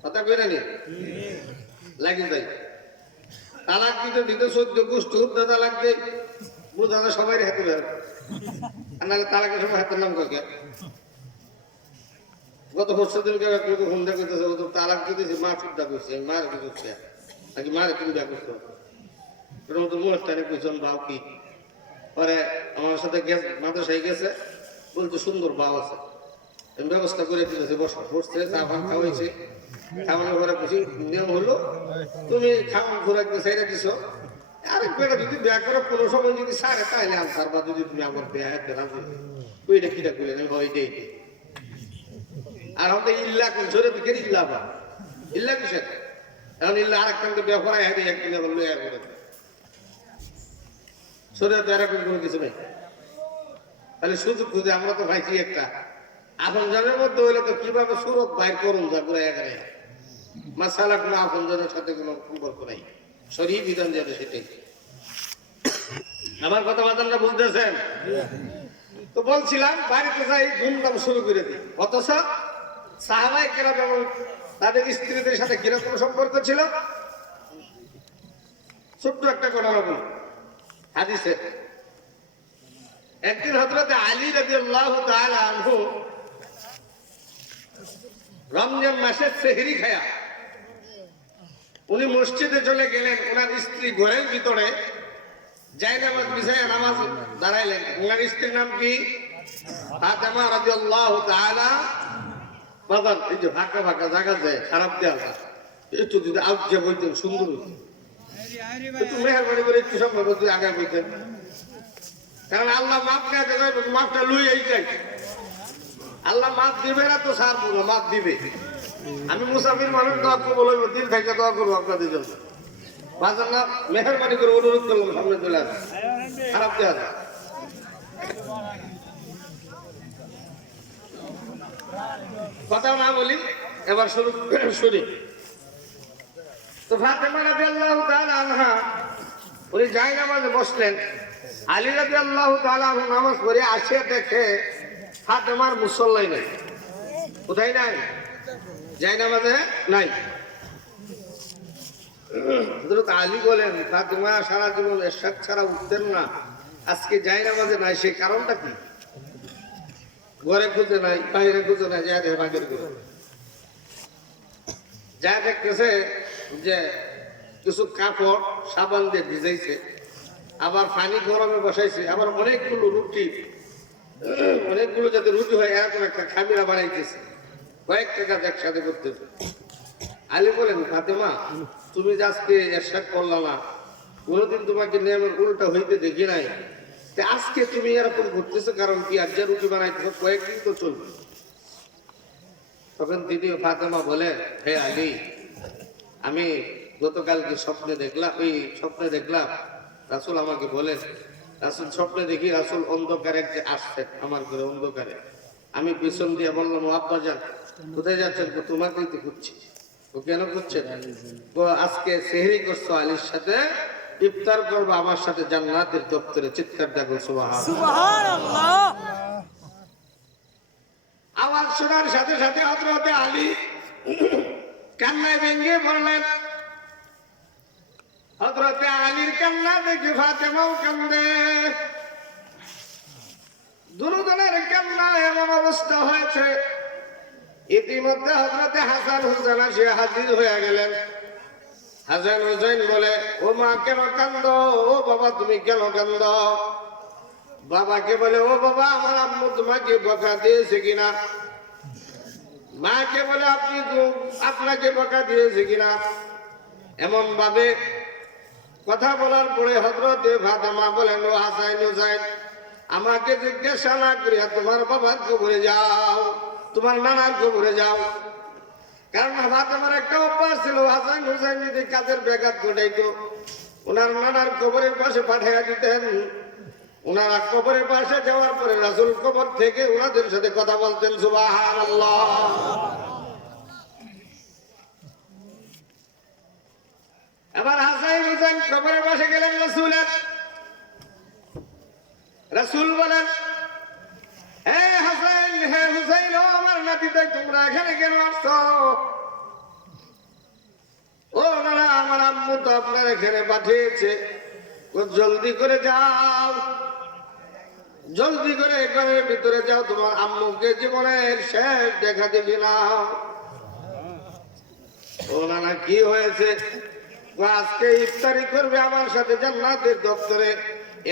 কথা কইরা নি লাগি যায়। তালাক দিতে দিতে 14 গোষ্ঠী তালাক দেয়। বুঝানো সবাই হাতে বের, নাহলে তালাকের সময় হাতের নাম কাকে। গত বছর দিনকে ফোন দেখতেছে, ও তো তালাক দিতেছে, মা চুপটা করছে, মার কি করছে নাকি মারে তুমি যা করছো, তো অনুষ্ঠানে কইছেন বাউ কি। পরে আমার সাথে মাদ্রাসায় গেছে, বলতে সুন্দর বাউ আছে, ব্যবস্থা করে দিতেছে, বসছে, চা পান খাওয়াইছে। খাওয়ানোর পরে খুশি নিয়ম হলো, তুমি খাওয়ান ঘোরাকে ছেড়ে দিছো, আরেক বেটা যদি বিয়া করো কোনো সময় যদি সারে তাইলে আনসার, বা যদি তুমি আমার বিয়া হাতে রাজি, ওইটা কিটা করলেন ওইটাই। আর আমাদের ইল্লা কোন ঝরে দিকে ইল্লা বা ইল্লা কিসের? এখন ইল্লা আরেকটাকে বিয়া করাই হাতে একদিনে বললো এক করে সরে তো এরকম কোনো কিছু নেই। তাহলে সুযোগ খুঁজে আমরা তো পাইছি একটা আপন জনের মধ্যে হইলে তো কিভাবে সুরত বাইর করুন যা করে এগারে মাসালা কোনো আপন জনের সাথে কোনো সম্পর্ক নাই, শরীর বিধান যাবে সেটাই। আমার কথা বাদানরা বুঝতেছেন? তো বলছিলাম বাড়িতে যাই ধুমধাম শুরু করে দিই, অথচ সাহাবায়ে কেরাম এবং তাদের স্ত্রীদের সাথে কিরকম সম্পর্ক ছিল। ছোট্ট একটা কথা বলি হাদিসে, একদিন হযরত আলী রাদিয়াল্লাহু তাআলা আনহু রমজান মাসে সেহরি খায়া উনি মসজিদে চলে গেলেন। ওনার স্ত্রী ঘরের ভিতরে জায়নামাজ বিছায়া নামাজ দাঁড়াইলেন। ওনার স্ত্রীর নাম কি? ফাতেমা রাদিয়াল্লাহু তাআলা। বাজার এই যে ফাঁকা ফাঁকা জায়গা যায় খারাপ দেওয়া, একটু যদি আউটজে বইতেন সুন্দর হইত, একটু মেহরবানি করে একটু সম্ভব যদি আগে বইতেন, কারণ আল্লাহ মাফ না দেবে, মাফটা লুই এই যাই। আল্লাহ মাফ দিবে না তো সার পুরো মাফ দিবে। আমি মুসাফির মানুষ, দোয়া করবো, বলবো দিল থেকে দোয়া করবো আপনাদের জন্য। বাজার না মেহরবানি করে অনুরোধ করলাম সামনে চলে আসবে, খারাপ দেওয়া যায়। কথা না বলি, এবার শুনি। তো ফাতেমা রাদিয়াল্লাহু তাআলা আনহা উনি জায়নামাজে বসলেন। আলী রাদিয়াল্লাহু তাআলা আনহু নামাজ পড়ে আসে, দেখে ফাতেমার মুসল্লাই নাই। কোথায় নাই? জায়নামাজে নাই। হযরত আলী বলেন, ফাতেমা সারা জীবন এরশাদ ছাড়া উঠতেন না, আজকে জায়নামাজে নাই, সেই কারণটা কি? ঘরে খুঁজে নাই, বাইরে খুঁজে নাই, যা দেখে বাগের করে যা দেখতেছে যে কিছু কাপড় সাবান দিয়ে ভিজাইছে, আবার পানি গরমে বসাইছে, আবার অনেকগুলো রুটি, অনেকগুলো যাতে রুটি হয় এরকম একটা খামিরা বানাইতেছে, কয়েকটা কাজ একসাথে করতেছে। আলী বলেন, ফাতেমা তুমি যে আজকে এরশাদ করলা না, কোনোদিন তোমাকে নিয়মের উল্টা হইতে দেখি নাই, আজকে তুমি এরকম ঘুরতেছো কারণ কি? আর যে রুটি বানাইতেছো কয়েকদিন তো চলবে। তখন তিনি ফাতেমা বলেন, হে আলী, আমি গতকালকে স্বপ্নে দেখলাম, এই স্বপ্নে দেখলাম রাসূল আমাকে বলেন, রাসূল স্বপ্নে দেখি রাসূল অন্ধকারে আসছেন আমার ঘরে অন্ধকারে। আমি পিছন দিয়ে বললাম, ও আব্বাজান কোথায় যাচ্ছেন? তোমাকেই তো খুঁজছি। ও কেন খুঁজছেন? আজকে সেহরি করছো আলীর সাথে, ইফতার করবো আমার সাথে জান্নাতের দপ্তরে। চিৎকার দেখো সুবহানাল্লাহ। আওয়াজ শোনার সাথে সাথে হযরত আলী কান্নায় ভেঙে পড়লেন। হযরত আলীর কান্না দেখে ফাতেমাও কান্দে। দুজনের কান্না এমন অবস্থা হয়েছে ইতিমধ্যে হযরতে হাসান হুসাইন এসে হাজির হয়ে গেলেন। হাসান হুসাইন বলে, ও মা কেন কান্দ? ও বাবা তুমি কেন কান্দ? বাবাকে বলে, ও বাবা আমার আম্মু তোমাকে বকা দিয়েছে কিনা? মাকে বলে, আপনাকে বকা দিয়েছে কিনা? এমন ভাবে কথা বলার পরে হযরতে ফাতেমা বলেন, ও হাসান হুসাইন আমাকে জিজ্ঞাসা না করিয়া তোমার বাবার কবরে যাও, তোমার নানার কবরে যাও। কারণ ফাতেমার একটা অভ্যাস ছিল, হাসান হুসাইন যদি কাজের ব্যাঘাত ঘটাইতো ওনার নানার কবরের পাশে পাঠাইয়া দিতেন। ওনারা কবরের পাশে যাওয়ার পরে রাসূল কবর থেকে ওনাদের সাথে কথা বলতেন। সুবহানাল্লাহ। আবার হাসান হুসাইন কবরের পাশে গেলেন রাসূলের। রাসূল বলেন, হে হাসান হে হুসাইন ও আমার নাতি তাই তোমরা এখানে কেন আসছো? ও নানা আমার আম্মু তো আপনার এখানে পাঠিয়েছে, জলদি করে যাও, জলদি করে ঘরের ভিতরে যাও, তোমার আম্মুকে জীবনের শেষ দেখা দেখি নাও। ও নানা কি হয়েছে? আজকে ইফতারি করবে আমার সাথে জান্নাতের দপ্তরে,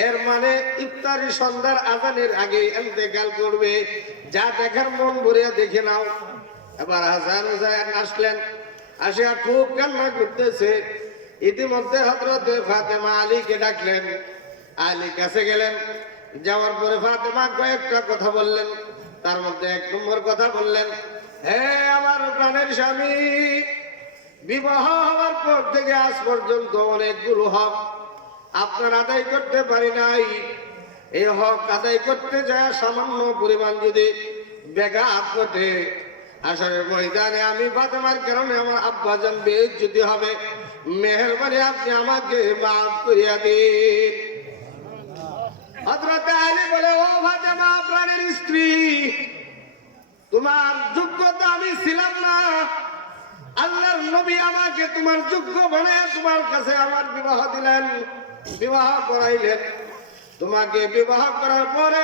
এর মানে ইফতারি সন্ধ্যার আজানের আগে ইন্তেকাল করবে, যা দেখার মন ভরিয়া দেখে নাও। এবার হাসান হুসাইন আসলেন, আসিয়া খুব কান্না করতেছে। ইতিমধ্যে হযরতে ফাতেমা আলীকে ডাকলেন, আলী কাছে গেলেন। যাওয়ার পরে ফাতেমা কয়েকটা কথা বললেন, তার মধ্যে এক নম্বর কথা বললেন, হে আমার প্রাণের স্বামী, বিবাহ হওয়ার পর থেকে আজ পর্যন্ত অনেকগুলো হক আপনার আদায় করতে পারি নাই। এই হক আদায় করতে যায় সামান্য পরিমাণ যদি ব্যাঘাত ঘটে, আসরের ময়দানে আমি ফাতেমার কারণে আমার আব্বাজান বেইজ্জতি হবে, মেহেরবানি আপনি আমাকে মাফ করিয়া দিন। হযরত আলী বলে, ও ফাতেমা প্রাণের স্ত্রী, তোমার যোগ্যতা আমি ছিলাম না, আল্লাহর নবী আমাকে তোমার যোগ্য বানায় তোমার কাছে আমার বিবাহ দিলেন, বিবাহ করাইলেন। তোমাকে বিবাহ করার পরে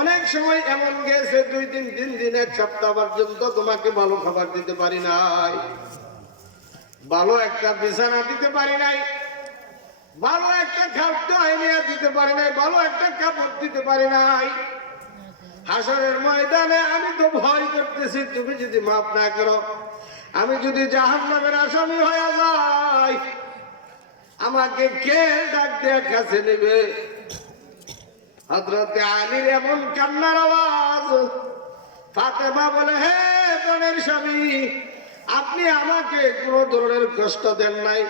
অনেক সময় এমন গেছে 2-3 দিন এক সপ্তাহ পর্যন্ত তোমাকে ভালো খাবার দিতে পারি নাই, ভালো একটা বিছানা দিতে পারি নাই, ভালো একটা খাদ্য আইনিয়া দিতে পারি নাই, ভালো একটা কাপড় দিতে পারি নাই। হাসরের ময়দানে আমি তো ভয় করতেছি, তুমি যদি মাফ না করো, আমি যদি জাহান্নামের আসামি হয়ে যাই, আমাকে কে ডাক দিয়ে কাছে নেবে? হযরতে আলীর এমন কান্নার আওয়াজ। ফাতেমা বলে, হে প্রাণের স্বামী, আপনি আমাকে কোনো ধরনের কষ্ট দেন নাই।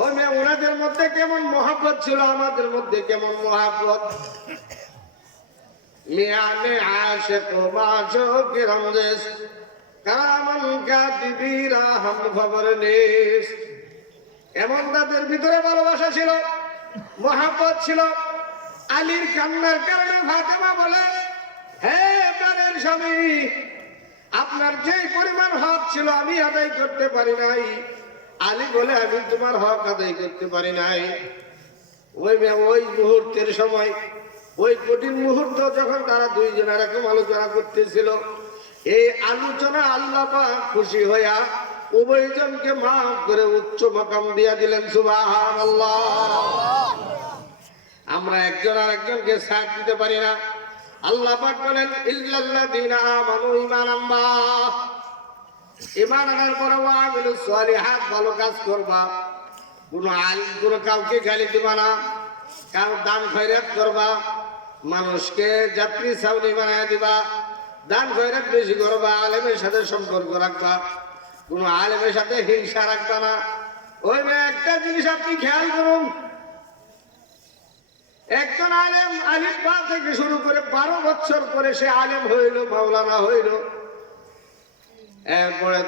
ওই মেয়ে ওনাদের মধ্যে কেমন মহব্বত ছিল, আমাদের মধ্যে কেমন মহব্বত। মিয়ানে আশিক মাশুকের রমদেশ কামান কাতিবিরা হাম খবর নিস। এমন তাদের ভিতরে ভালোবাসা ছিল, মহব্বত ছিল। আলীর কান্নার কারণে ফাতেমা বলে, হে প্রাণের স্বামী, আপনার যে পরিমাণ হক ছিল আমি আদায় করতে পারি নাই। আলী বলে, আমি তোমার হক আদায় করতে পারি নাই। ওই মুহূর্তের সময়, ওই কঠিন মুহূর্ত যখন তারা দুইজন এরকম আলোচনা করতেছিল, এই আলোচনা আল্লাহ পাক খুশি হইয়া উভয়জনকে মাফ করে উচ্চ মাকাম দিয়া দিলেন। সুবহানাল্লাহ। আমরা একজন আরেকজনকে সাথ দিতে পারি না। আল্লাহ পাক বলেন, ইল্লাল্লাযীনা আমানু ঈমান আনবা, ঈমান আনার পরে ওয়া আমিলুস সালিহাত, ভালো কাজ করবা। কোন কাউকে গালি দিবা না, কারো দান খয়রাত করবা, মানুষকে যাত্রী ছাউনি বানায় দিবা, দান খয়রাত বেশি করবা, আলেমের সাথে সম্পর্ক রাখবা, কোন আলেমের সাথে হিংসা রাখবা না। ওই একটা জিনিস আপনি খেয়াল করুন, একজন আলেম আলিফ বা থেকে শুরু করে 12 বছর পরে সে আলেম হইল, মাওলানা হইল, এরপরে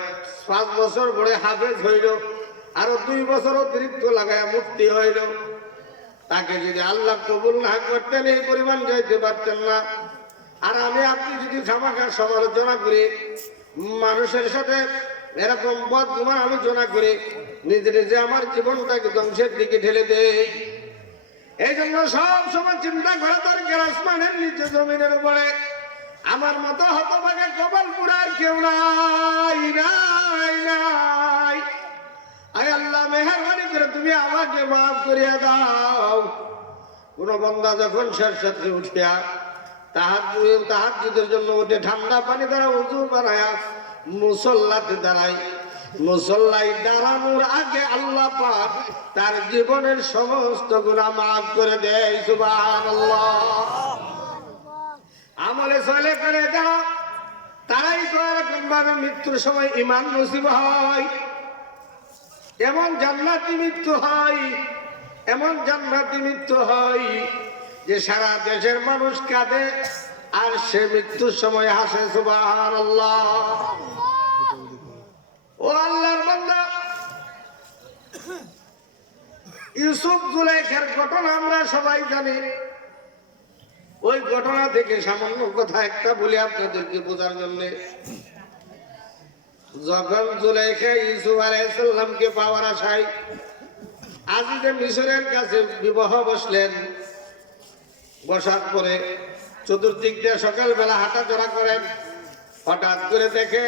5 বছর পরে হাফেজ হইল, আরো 2 বছর অতিরিক্ত লাগায় মুফতি হইল। তাকে যদি আল্লাহ কবুল না করতেন এই পরিমাণ যাইতে পারতেন না। আর আমি আপনি যদি খামাখা সমালোচনা করি, মানুষের সাথে এরকম বদগুমান আলোচনা করি, নিজে নিজে আমার জীবনটাকে ধ্বংসের দিকে ঠেলে দেই। এই জন্য সব সময় চিন্তা করা দরকার, আসমানের নিচে জমিনের উপরে আমার মতো হতভাগা কপাল পুরার কেউ নাই নাই নাই। আয় আল্লাহ মেহেরবানি করে তুমি আমাকে মাফ করিয়া দাও। কোন বান্দা যখন শেষ রাত্রে উঠিয়া তাহাজ্জুদের জন্য উঠে ঠান্ডা পানি দ্বারা উযু বানায়া মুসল্লাতে দাঁড়ায়, মুসল্লাই দাঁড়ানোর আগে আল্লাহ পাক তার জীবনের সমস্ত গুনাহ মাফ করে দেয়। সুবহানাল্লাহ। আমলে সালেহ করে যারা তারাই তো এরকম ভাবে মৃত্যুর সময় ঈমান নসিব হয়, এমন জান্নাতি মৃত্যু হয়, এমন জান্নাতি মৃত্যু হয় যে সারা দেশের মানুষ কাঁদে আর সে মৃত্যুর সময় হাসে। সুবহানাল্লাহ। ও আল্লাহর বান্দা, ইউসুফ জুলাইখার ঘটনা আমরা সবাই জানি। ওই ঘটনা থেকে সামান্য কথা একটা বলি আপনাদেরকে বোঝার জন্য। যখন জুলাইখা ইউসুফ আলাইহিস সালামকে পাওয়ার আশায় আজিজে মিশরের কাছে বিবাহ বসলেন, বসার পরে চতুর্দিক দিয়ে সকালবেলা হাঁটাচলা করেন। হঠাৎ করে দেখে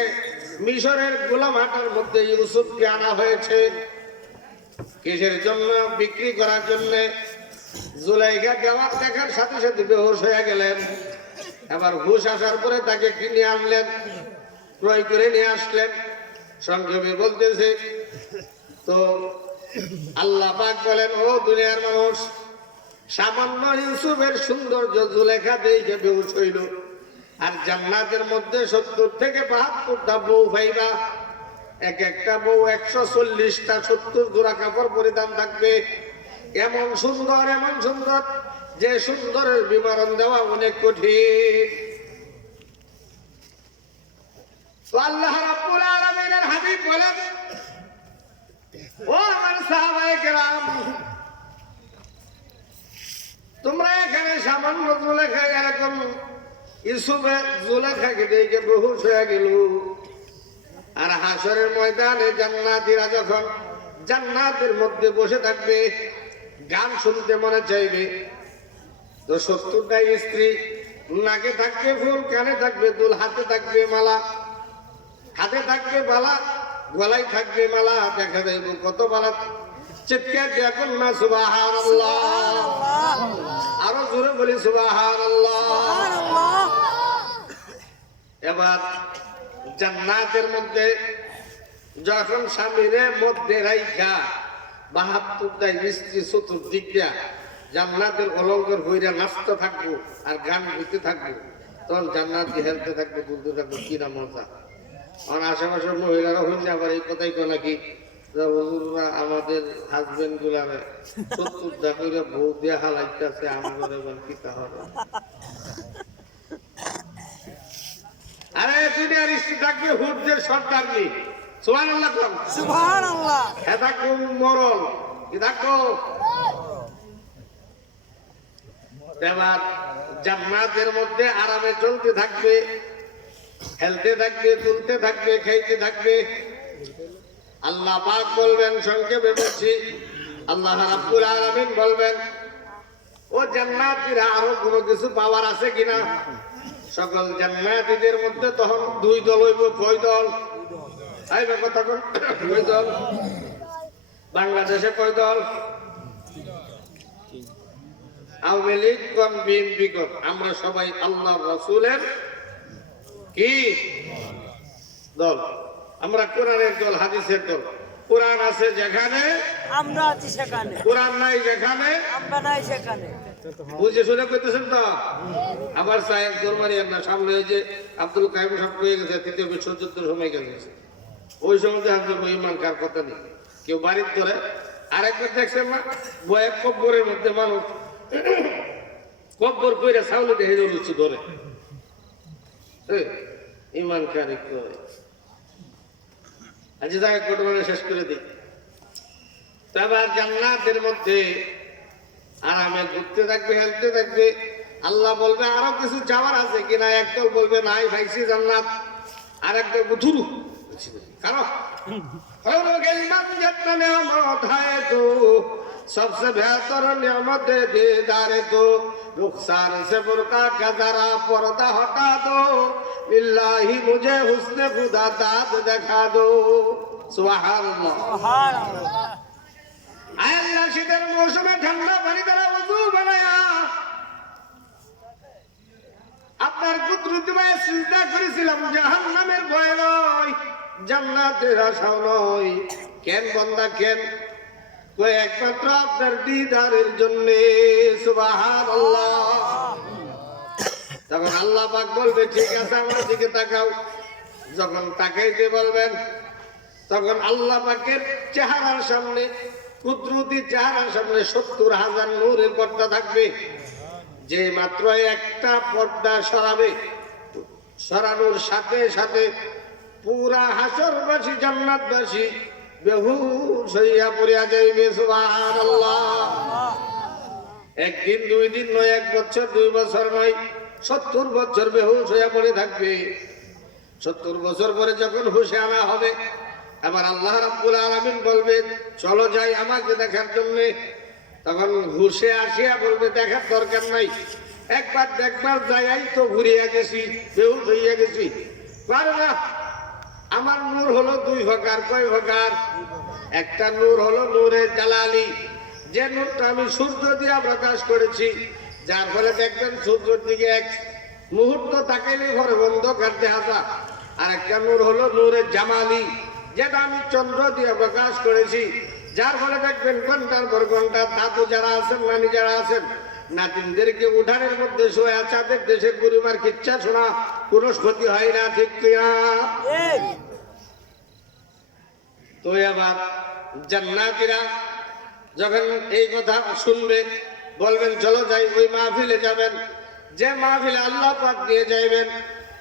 মিশরের গোলাম হাটার মধ্যে ইউসুফকে আনা হয়েছে। কিসের জন্য? বিক্রি করার জন্য। জুলাইখা দেওয়ার দেখার সাথে সাথে বেহুশ হয়ে গেলেন। এবার হুশ আসার পরে তাকে কিনে আনলেন, ক্রয় করে নিয়ে আসলেন। সংক্ষেপে বলতেছে তো আল্লাহ পাক বলেন, ও দুনিয়ার মানুষ, সামান্য ইউসুফের সৌন্দর্য জুলেখা দেখে বেহুশ হইল। আর জান্নাতের মধ্যে 70 থেকে 72টা বউ পাইবা। এক একটা বউ 140টা 70 জোড়া কাপড় পরিধান থাকবে। এমন সুন্দর, এমন সুন্দর যে সুন্দরের বিবরণ দেওয়া অনেক কঠিন। তো আল্লাহ রাব্বুল আলামিনের হাবিব বলেন, ও আমার সাহাবায়ে কেরাম, তোমরা এখানে সামান্য জুলেখা এরকম ইউসুফে জুলেখাকে দেখে বেহুশ হয়ে গেল। আর হাসরের ময়দানে জান্নাতীরা যখন জান্নাতের মধ্যে বসে থাকবে, গান শুনতে মনে চাইবে, তো 70টা স্ত্রী, নাকে থাকবে ফুল, কানে থাকবে দুল, হাতে থাকবে মালা, হাতে থাকবে বালা, গলায় থাকবে মালা। দেখা যাইব কত মালা। চিৎকার দিয়ে কন্যা সুবহানাল্লাহ। আরো জোরে বলি সুবহানাল্লাহ। এবার জান্নাতের মধ্যে যখন স্বামীরে মধ্যে রাইখা 72টা স্ত্রী চতুর্দিক দিয়া জান্নাতের অলঙ্কার হইরা নাচতে থাকবো আর গান গাইতে থাকবো, তখন জান্নাত হেলতে থাকবে, বলতে থাকবো কিনা মজা। আর আশেপাশের মহিলারা হইলে আবার এই কথাই কয় নাকি, হুজুররা আমাদের হাজবেন্ড গুলারে 70টা করে বউ দিয়া হালাইতেছে, আমাদের এবার কিতা হবে। আরে দুনিয়ার স্ত্রী থাকবে হুজুরের সর্দার নেই। সুবহানাল্লাহ, সুবহানাল্লাহ। হ্যাঁ থাকবো মরল, কি থাকবো। এবার জান্নাতের মধ্যে আরামে চলতে থাকবে, খেলতে থাকবে, তুলতে থাকবে, খাইতে থাকবে। আল্লাহ পাক বলবেন, সংক্ষেপে বলছি, আল্লাহ রাব্বুল আলামিন বলবেন, ও জান্নাতীরা আরো কোনো কিছু পাওয়ার আছে কিনা? সকল জান্নাতীদের মধ্যে তখন 2 দল হইব। কয় দল? আইবে কথা কোন? কয় দল? বাংলাদেশে কয় দল? আওয়ামী লীগ কোন, বিএনপি কোন? আমরা সবাই আল্লাহর রাসূলের কি দল? আমরা কোরআনের দল, হাদিসের দল। কোরআন আছে যেখানে আমরা আছি সেখানে, কোরআন নাই যেখানে আমরা নাই সেখানে। বুঝে শুনে কইতেছেন তো? আবার সাহেব দরবারিয়ার না সামনে ওই যে আব্দুল কাইম সাহেব হয়ে গেছে, 3য় বিশ্বযুদ্ধের সময় গেছে। ওই সময় ইমান কার কথা নেই, কেউ বাড়ির ধরে। আরেকবার দেখছেন না, বয়ে কব্বরের মধ্যে মানুষ কব্বর কইরা চাউল দেখে উঠছে ধরে। ইমান কারি করে আজ জায়গা ঘটনা শেষ করে দিই। তারপর জান্নাতের মধ্যে আরামে ঘুরতে থাকবে, হেলতে থাকবে। আল্লাহ বলবে আরো কিছু যাওয়ার আছে কিনা? একদল বলবে নাই ভাইছি জান্নাত, আর একদল বুথুরু। কারণ सबसे बेहतर नियामत दीदार तो रुखसार से बुरका का जरा पर्दा हटा दो बिल्लाही मुझे हुस्ने खुदा दाद दिखा दो सुभान अल्लाह আল্লাহ শীতের মৌসুমে ঠান্ডা পানি দ্বারা ওযু বানায়া আপনার কুদরতে চিন্তা করেছিলাম জাহান্নামের ভয় নয় জান্নাতের আশাও নয় কেন বান্দা কেন কই একমাত্র আপনার দিদারের জন্য সুবহানাল্লাহ তখন আল্লাহ পাক বলবে ঠিক আছে আমার দিকে তাকাও যখন তাকাইতে বলবেন তখন আল্লাহ পাকের চেহারার সামনে কুদরতি চেহারার সামনে ৭০,০০০ নূরের পর্দা থাকবে যে মাত্র একটা পর্দা সরাবে সরানোর সাথে সাথে পুরা হাসরবাসী জান্নাতবাসী বেহুশ হইয়া পড়িয়া যাইবে সুবহানাল্লাহ একদিন দুই দিন নয় এক বছর ২ বছর নয় ৭০ বছর বেহুশ হইয়া পড়ে থাকবে ৭০ বছর পরে যখন হুঁশে আনা হবে আবার আল্লাহ রাব্বুল আলামিন বলবে চলো যাই আমাকে দেখার জন্য তখন হুঁশে আসিয়া বলবে দেখার দরকার নাই একবার দেখবার যাই তো ঘুরিয়া গেছি বেহুশ হইয়া গেছি পারে না আমার নূর হলো 2 প্রকার কয় প্রকার একটা নূর হলো নূরে জালালি যে নূরটা আমি সূর্য দিয়ে প্রকাশ করেছি যার ফলে দেখবেন সূর্যের দিকে এক মুহূর্ত তাকাইলে ঘরে অন্ধকার দেখা যায় আর একটা নূর হলো নূরে জামালি যেটা আমি চন্দ্র দিয়ে প্রকাশ করেছি যার ফলে দেখবেন ঘন্টার পর ঘন্টা দাদু যারা আছেন নানি যারা আছেন নাতিনদেরকে উঠানের মধ্যে শোয়া চাঁদের দেশের পরিবার কিচ্ছা শোনা কোনো ক্ষতি হয় না ঠিক কিনা তো এবার জান্নাতীরা যখন এই কথা শুনবে বলবেন চলো যাই ওই মাহফিলে যাবেন যে মাহফিলে আল্লাহ পাক দিয়ে যাইবেন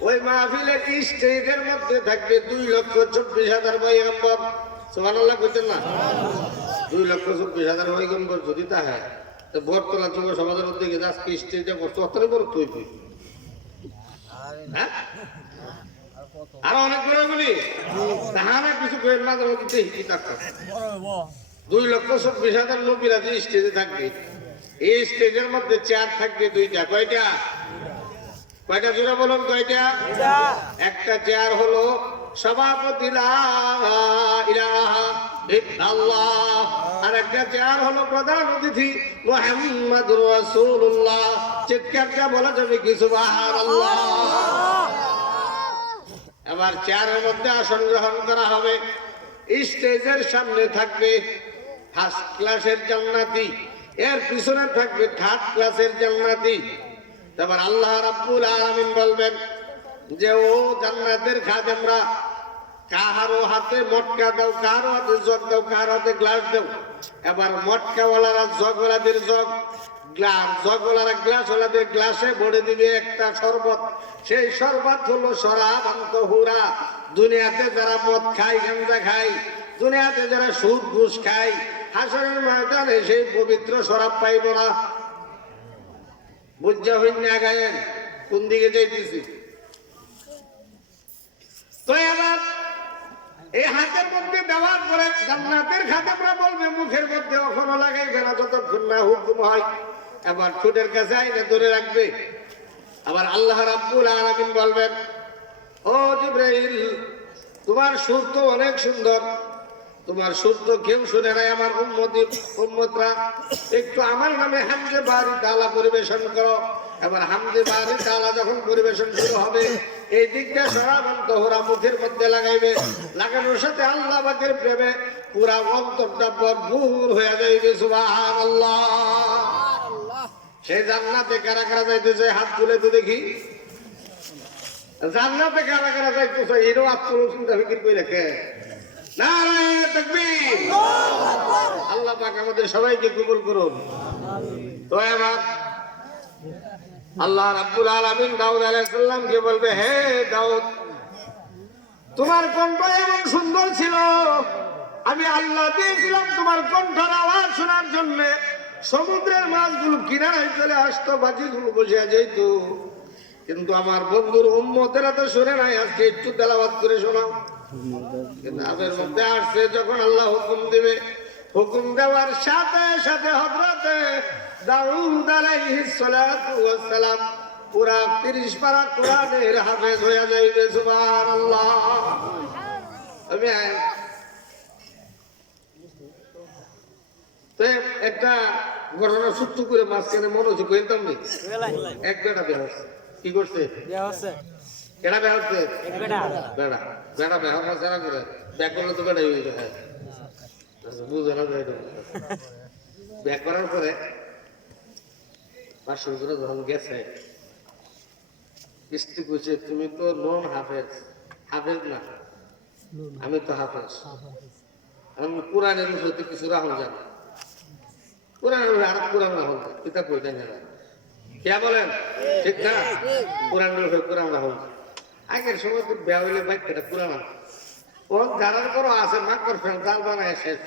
ওই মাহফিলে স্টেজের মধ্যে থাকবে 2,24,000 পয়গম্বর সুবহানাল্লাহ কইতেন না 2,24,000 পয়গম্বর যদি তা হয় তো বর্তলা যুব সমাজের মধ্যে গিয়ে আজকে স্টেজে বসতে অতরে বড় তুই হ্যাঁ আরো অনেক বড় বলি তাহারা কিছু কইেন না তোমার দিতে হিকি থাকতো 2,24,000 নবীরা যে স্টেজে থাকবে এই স্টেজের মধ্যে চেয়ার থাকবে 2টা কয়টা কয়টা জোরে বলুন কয়টা একটা চেয়ার হলো সভাপতি লা ইলাহা ইল্লাল্লাহ আর একটা চেয়ার হলো প্রধান অতিথি মুহাম্মাদুর রাসূলুল্লাহ চিৎকারটা বলা যাবে কি সুবহানাল্লাহ আবার চেয়ারের মধ্যে আসন গ্রহণ করা হবে স্টেজের সামনে থাকবে ফার্স্ট ক্লাসের জান্নাতি এর পিছনে থাকবে থার্ড ক্লাসের জান্নাতি তারপর আল্লাহ রাব্বুল আলামিন বলবেন যে ও জান্নাতের খাদেমরা কাহারো হাতে মটকা দাও কাহারো হাতে জগ দাও কাহারো হাতে গ্লাস দাও এবার মটকাওয়ালারা জগওয়ালাদের জগ গ্লাস জগওয়ালারা গ্লাসওয়ালাদের গ্লাসে ভরে দিবে একটা শরবত সেই শরবত হলো শরাবান তাহুরা দুনিয়াতে যারা মদ খায় গাঁজা খায় দুনিয়াতে যারা সুদ ঘুষ খায় হাসরের ময়দানে সেই পবিত্র শরাব পাইব না বুঝা হইন না গায়েন কোন দিকে যাইতেছি তো এবার এই হাতের মধ্যে দেওয়ার পরে জান্নাতের খাদেমরা বলবে মুখের মধ্যে এখনো লাগাইবে না যতক্ষণ না হুকুম হয় এবার ঠোঁটের কাছে আইনে ধরে রাখবে আবার আল্লাহ রাব্বুল আলামিন বলবেন ও জিবরাইল তোমার সুর তো অনেক সুন্দর তোমার সুর তো কেউ শুনে নাই আমার উম্মতরা একটু আমার নামে হামদে বারি তাআলা পরিবেশন করো এবার হামদে বারি তাআলা যখন পরিবেশন শুরু হবে এই দিকটা শরাবান তাহুরা মুখের মধ্যে লাগাইবে লাগানোর সাথে আল্লাহ পাকের প্রেমে পুরা অন্তরটা ভরপুর হয়ে যাইবে সুবহানাল্লাহ সেই জান্নাতে কারা কারা যাইতেছে হাত তুলে তো দেখি জান্নাতে কারা কারা যাইতেছে এরও আত্মচিন্তা ফিকির করে রেখে নারায়ে তাকবীর আল্লাহ পাক আমাদের সবাইকে কবুল করুন তো এবার আল্লাহ রাব্বুল আলামিন দাউদ আলাইহিস সালামকে বলবে হে দাউদ তোমার কণ্ঠ এমন সুন্দর ছিল আমি আল্লাহ দিয়েছিলাম তোমার কণ্ঠের আওয়াজ শোনার জন্য সমুদ্রের মাছগুলো কিনারায় চলে আসতো বাকিগুলো বসে যেত কিন্তু আমার বন্ধুর উম্মতেরা তো শুনে নাই আজকে একটু তেলাওয়াত করে শোনাও কিতাবের মধ্যে আসছে যখন আল্লাহ হুকুম দিবে হুকুম দেওয়ার সাথে সাথে হযরতে দাউদ আলাইহিস সালাতু ওয়াস সালাম পুরা 30 পারা কোরআনের হাফেজ হয়ে যাইবে। সুবহানাল্লাহ। আমি তো একটা ঘটনা সূত্র করে মাঝখানে মনোযোগ করতাম নি। এক বেটা বের হচ্ছে। কি করছে? কেডা বের হচ্ছে? বেড়া বের হওয়ার সারা করে ব্যাক করলে তো বেড়াই হয়ে যায়। বুঝে না যায় ব্যাক করার পরে পাঁচশো করে যখন গেছে স্ত্রী কইছে তুমি তো নন হাফেজ। হাফেজ না, আমি তো হাফেজ। আমি কোরআনের উপরে কিছু রাখুন জানি, কোরআনের উপরে আর কোরআন রাখুন কিতাব বইটা নেই। কে বলেন? ঠিক না? কোরআনের উপরে কোরআন রাখুন। আগের সময় তো বেয়া হইলে বাইকটা কোরআন ও যারার করো আছে মাকড় ফেল জাল বানায় শেষ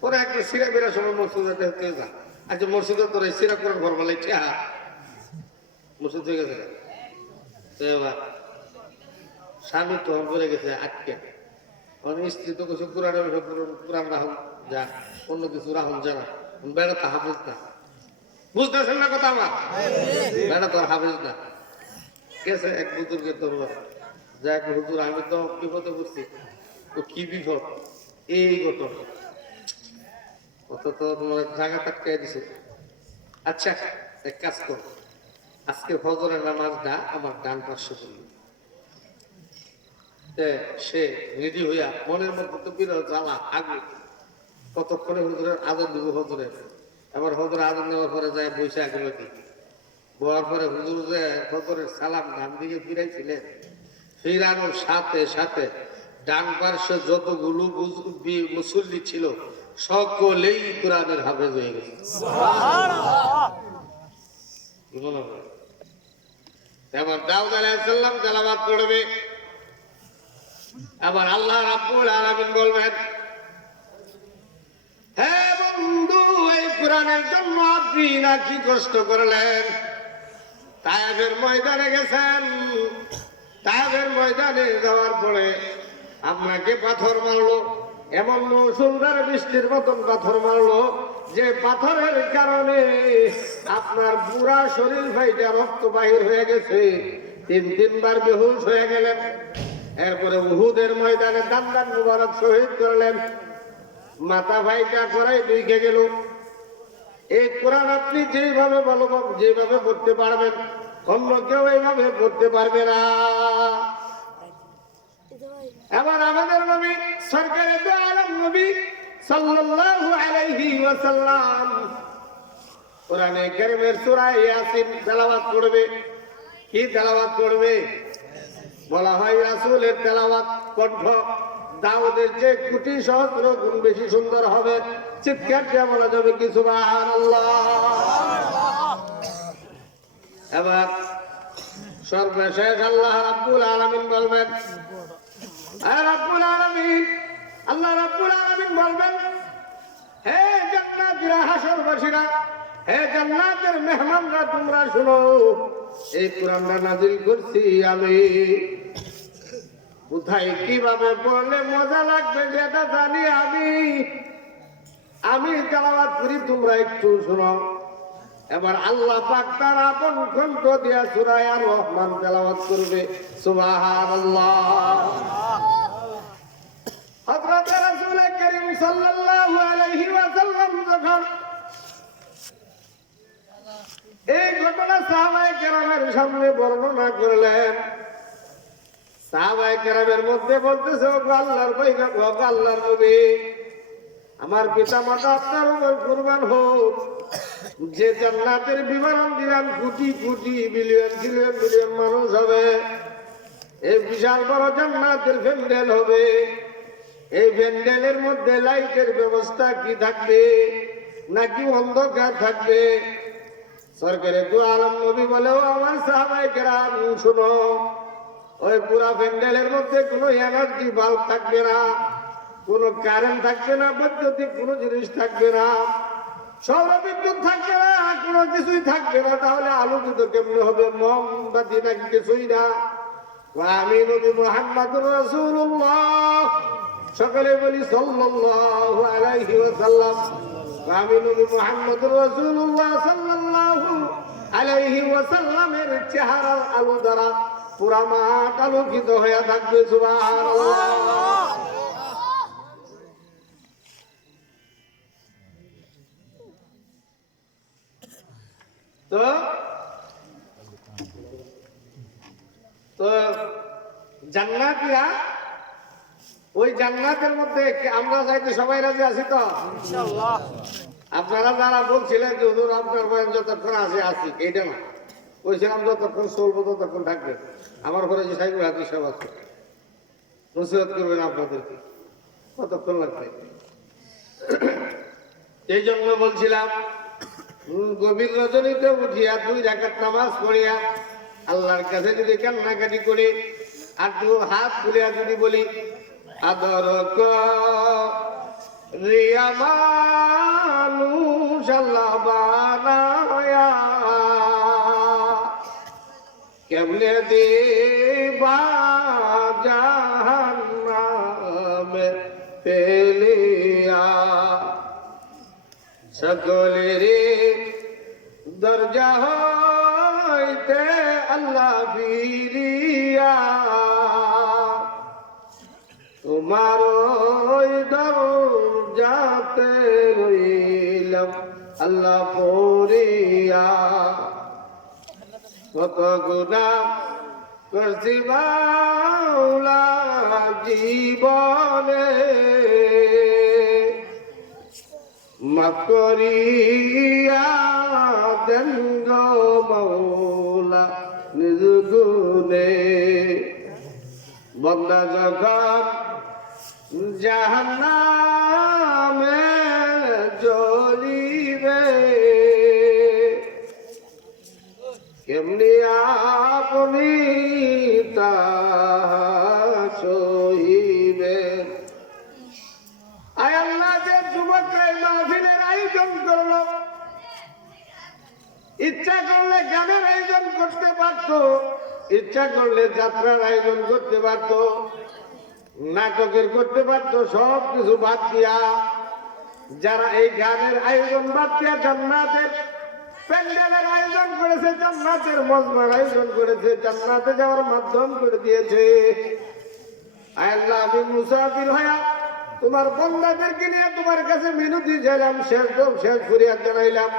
পরে একটা সিরা বেরার সময় মসজিদে হতে যা। আচ্ছা মসজিদে তোর সিরা কোরআন ঘর বলে মসজিদ হয়ে গেছে। এবার স্বামী তখন করে গেছে আটকে, স্ত্রী তো কিছু কোরআনের কোরআন রাহুল যা, অন্য কিছু রাহুল জানা। বেড়া তো হাফিজ না, বুঝতেছেন না কথা আমার? বেড়া তো হাফিজ না। গেছে এক বুজুর্গে ধরলো, যাক হুজুর আমি তো বিপদে পড়ছি। তো কি বিপদ? এই ঘটনা অত তো তোমার জায়গা টাটকাই দিছে। আচ্ছা এক কাজ কর, আজকে ফজরের নামাজটা আমার ডান পার্শ্বে করল। সে রেডি হইয়া মনের মধ্যে তো বিরহ জ্বালা আগুন, কতক্ষণে হুজুরের আদর দিব হজরে। এবার হজরে আদর নেওয়ার পরে যায় বসে আগে বলার পরে হুজুর যে হজরের সালাম ডান দিকে ফিরাইছিলেন, ফিরানোর সাথে সাথে ডান পার্শ্বে যতগুলো মুসল্লি ছিল সকলেই কোরআনের হাফেজ হয়ে গেছে। এবার দাউদ আলাইহিস সালাম তেলাওয়াত করবে। আবার আল্লাহ রাব্বুল আলামিন বলবেন, হে বন্ধু এই কোরআনের জন্য আপনি নাকি কষ্ট করলেন। তায়েফের ময়দানে গেছেন, তায়েফের ময়দানে যাওয়ার পরে আপনাকে পাথর মারলো, এমন মুষলধারে বৃষ্টির মতন পাথর মারলো যে পাথরের কারণে আপনার পুরা শরীর ফাইটা রক্ত বাহির হয়ে গেছে, 3-3 বার বেহুশ হয়ে গেলেন। এরপরে উহুদের ময়দানে দান মুবারক শহীদ করলেন, মাথা ফাইটা করাই দুইকে গেল। এই কোরআন আপনি যেভাবে ভালো যেভাবে পড়তে পারবেন অন্য কেউ এইভাবে পড়তে পারবে না। এবার আমাদের নবী সরকারে দু আলম নবী সাল্লাল্লাহু আলাইহি ওয়াসাল্লাম কোরআনে কারীমের সূরা ইয়াসিন তেলাওয়াত করবে। কি তেলাওয়াত করবে? বলা হয় রাসূলের তেলাওয়াত কণ্ঠ দাউদের যে কোটি সহস্র গুণ বেশি সুন্দর হবে। চিৎকার দিয়ে বলা যাবে কি সুবহানাল্লাহ। এবার সর্বশেষ আল্লাহ রাব্বুল আলামিন বলবেন, আল্লাহ রাব্বুল আলামিন বলবেন, হে জান্নাতীরা হাসরবাসীরা, হে জান্নাতের মেহমানরা তোমরা শুনো, এই কোরআনটা নাযিল করছি আমি। কোথায় কিভাবে পড়লে মজা লাগবে যেটা জানি আমি তেলাওয়াত করি, তোমরা একটু শোনো। এবার আল্লাহ পাক তার আপন কণ্ঠ দিয়া সূরা আর রহমান তেলাওয়াত করবে। সুবহানাল্লাহ। হযরত রাসূল করিম সাল্লাল্লাহু আলাইহি ওয়াসাল্লাম যখন এই ঘটনা সাহাবায়ে কেরামের সামনে বর্ণনা করলেন, সাহাবায়ে কেরামের মধ্যে বলতেছে, ও আল্লাহর পয়গম্বর, ও আল্লাহর নবী, আমার পিতা মাতা আপনার উপর কুরবান হোক, যে জান্নাতের বিবরণ দিলেন crore crore billion billion billion মানুষ হবে, এই বিশাল বড় জান্নাতের প্যান্ডেল হবে, এই প্যান্ডেলের মধ্যে লাইটের ব্যবস্থা কি থাকবে নাকি অন্ধকার থাকবে? সরকারে দু আলম নবী বলেও আমার সাহাবায়ে কেরাম শুনো, ওই পুরা প্যান্ডেলের মধ্যে কোনো এনার্জি বাল্ব থাকবে না, কোনো কারেন্ট থাকবে না, বৈদ্যুতিক কোনো জিনিস থাকবে না, সৌরবিদ্যুৎ থাকবে না, কোনো কিছুই থাকবে না। তাহলে আলোকিত কেমনে হবে? মোমবাতি নাকি কিছুই না। আমি নবী মুহাম্মদুর রাসূলুল্লাহ সকলে বলি সাল্লাল্লাহু আলাইহি ওয়াসাল্লাম। আমি নবী মুহাম্মদুর রাসূলুল্লাহ সাল্লাল্লাহু আলাইহি ওয়াসাল্লামের চেহারার আলো দ্বারা পুরা মাঠ আলোকিত হয়ে থাকবে। সুবহানাল্লাহ। তো তো জান্নাতীরা, ওই জান্নাতের মধ্যে আমরা যাইতে সবাই রাজি আছি তো ইনশাআল্লাহ। আপনারা যারা বলছিলেন যে হুজুর আপনার বয়স যতক্ষণ আছে আছি, এইটা না, বলছিলাম যতক্ষণ চলবো ততক্ষণ থাকবে। আমার ঘরে যে সাইকুল হাদিস সব আছে, নসিহত করবেন আপনাদেরকে, কতক্ষণ লাগবে। এই জন্য বলছিলাম গভীর রজনীতে উঠিয়া 2 রাকাত নামাজ পড়িয়া আল্লাহর কাছে যদি কান্নাকাটি করে আর 2 হাত তুলিয়া যদি বলি আদর রিয়া মানুষ আল্লাহ বানায়া কেমনে দিবা জাহান্নামে ফেলিয়া, সকলেরই দরজা হইতে আল্লাহ ফিরিয়া তোমার ওই দরজাতে রইলাম আল্লাহ পড়িয়া। কত গুনাহ করছি মাওলা জীবনে, মাফ করিয়া দেন গো মাওলা নিজ গুণে। বন্দা যখন জাহান্নামে জ্বলিবে কেমনি আপনি তাহা সহিবেন। আয় আল্লাহ, যে যুবকরা এই মাহফিলের আয়োজন করলো, ইচ্ছা করলে গানের আয়োজন করতে পারত, ইচ্ছা করলে যাত্রার আয়োজন করতে পারত, নাটকের করতে পারত, সব কিছু বাদ দিয়া যারা এই গানের আয়োজন বাদ দিয়া জান্নাতের প্যান্ডেলের আয়োজন করেছে, জান্নাতের মজমার আয়োজন করেছে, জান্নাতে যাওয়ার মাধ্যম করে দিয়েছে। আয় আল্লাহ, আমি মুসাফির হইয়া তোমার বন্দাদেরকে নিয়ে তোমার কাছে মিনতি চাইলাম, শেষ ফরিয়াদ জানাইলাম।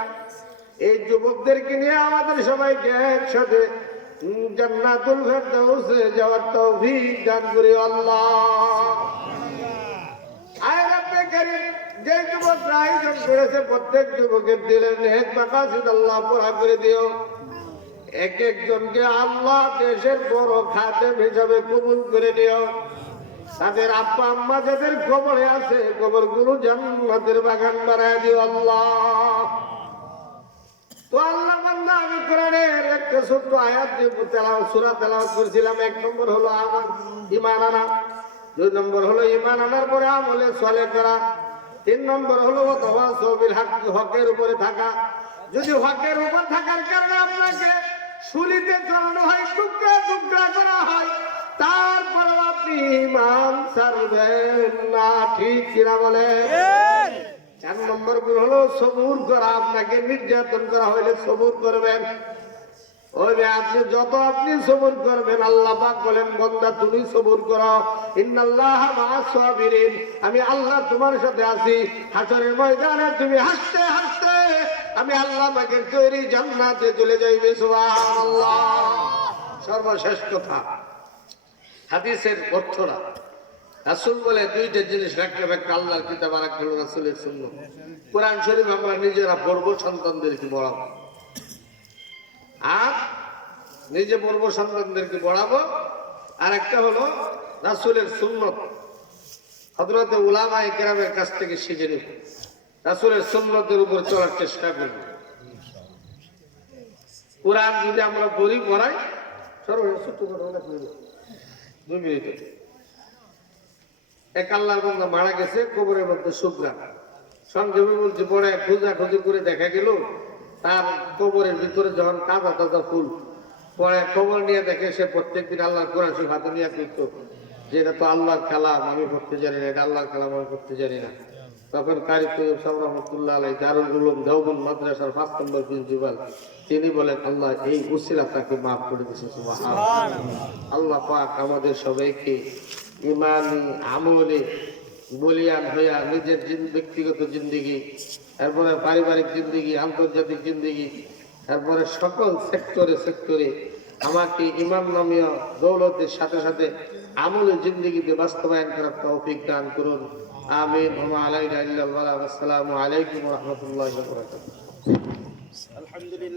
এই যুবকদেরকে নিয়ে আমাদের সবাইকে একসাথে জান্নাতুল ফেরদাউসে যাওয়ার তৌফিক দান করি আল্লাহ। আয় রব্বে কারীম, যে যুবকরা আয়োজন করেছে প্রত্যেক যুবকের দিলের নেক মাকাসিদ আল্লাহ পুরা করে দিও। এক একজনকে আল্লাহ দেশের বড় খাদেম হিসাবে কবুল করে নিও। তাদের আব্বা আম্মা যাদের কবরে আছে, কবরগুলো জান্নাতের বাগান বানায় দিও আল্লাহ। তো আল্লাহ বান্দা, আমি কোরআনের একটা ছোট্ট আয়াত যে সূরা তেলাওয়াত করেছিলাম। 1 নম্বর হলো আমার ঈমান আনা, 2 নম্বর হলো ঈমান আনার পরে আমলে সালেহ করা, 3 নম্বর হলো ওয়াতাওয়াসাউ বিল হক, হকের উপরে থাকা। যদি হকের উপর থাকার কারণে আপনাকে শুলিতে চড়ানো হয়, টুকরা টুকরা করা হয়, তারপরে আপনি ঈমান ছাড়বেন না, ঠিক কিনা বলেন? 4 নম্বর গুণ হলো সবুর করা। আপনাকে নির্যাতন করা হইলে সবুর করবেন। ওই যে আপনি যত আপনি সবুর করবেন, আল্লাহ পাক বলেন বান্দা তুমি সবুর করো, ইন্নাল্লাহা মা'আস সাবিরিন, আমি আল্লাহ তোমার সাথে আছি। হাসরের ময়দানে তুমি হাসতে হাসতে আমি আল্লাহ পাকের তৈরি জান্নাতে চলে যাইবে। সুবহানাল্লাহ। সর্বশেষ কথা, হাদিসের অর্থটা রাসূল বলে 2টা জিনিস রাখলে একটা আল্লাহর কিতাব, আর একটা হলো রাসূলের সুন্নাহ। কোরআন শরীফ আমরা নিজেরা পড়বো, সন্তানদেরকে পড়াবো, আর নিজে পড়বো, সন্তানদেরকে পড়াবো। আর একটা হলো রাসূলের সুন্নাত, হযরতে উলামায়ে কেরামের কাছ থেকে শিখে নেব, রাসূলের সুন্নাতের উপর চলার চেষ্টা করব। কোরআন যদি আমরা পড়ি পড়াই, সর্বশেষ ছোট্ট করে 2 মিনিটে। এক আল্লাহর বান্দা মারা গেছে, কবরের মধ্যে শুকনা, সংক্ষেপে বলছি, পরে খোঁজাখুঁজি করে দেখা গেল তার কবরের ভিতরে যখন তাজা তাজা ফুল, পরে খবর নিয়ে দেখে সে প্রত্যেকদিন আল্লাহর কোরআন শরীফ হাতে নিয়ে করত। যে এটা তো আল্লাহর কালাম, আমি পড়তে জানি না, এটা আল্লাহর কালাম আমি পড়তে জানি না। তখন কারি তৈয়ব সাহেব রহমতুল্লাহ আলাইহি দারুল উলুম দেওবন্দ মাদ্রাসার 5 নম্বর প্রিন্সিপাল, তিনি বলেন আল্লাহ এই উসিলা তাকে মাফ করে দিয়েছে। সুবহানাল্লাহ। আল্লাহ পাক আমাদের সবাইকে ইমানি আমলে বলিয়ান হইয়া নিজের ব্যক্তিগত জিন্দেগি, এরপরে পারিবারিক জিন্দেগি, আন্তর্জাতিক জিন্দেগি, এরপরে সকল সেক্টরে আমাকে ইমাম নামীয় দৌলতের সাথে সাথে আমলের জিন্দেগিতে বাস্তবায়ন করার তৌফিক দান করুন। আমিন। ওয়া আলাইনা ইল্লাল্লাহ। আসসালামু আলাইকুম ওয়া রাহমাতুল্লাহি ওয়া বারাকাতুহু।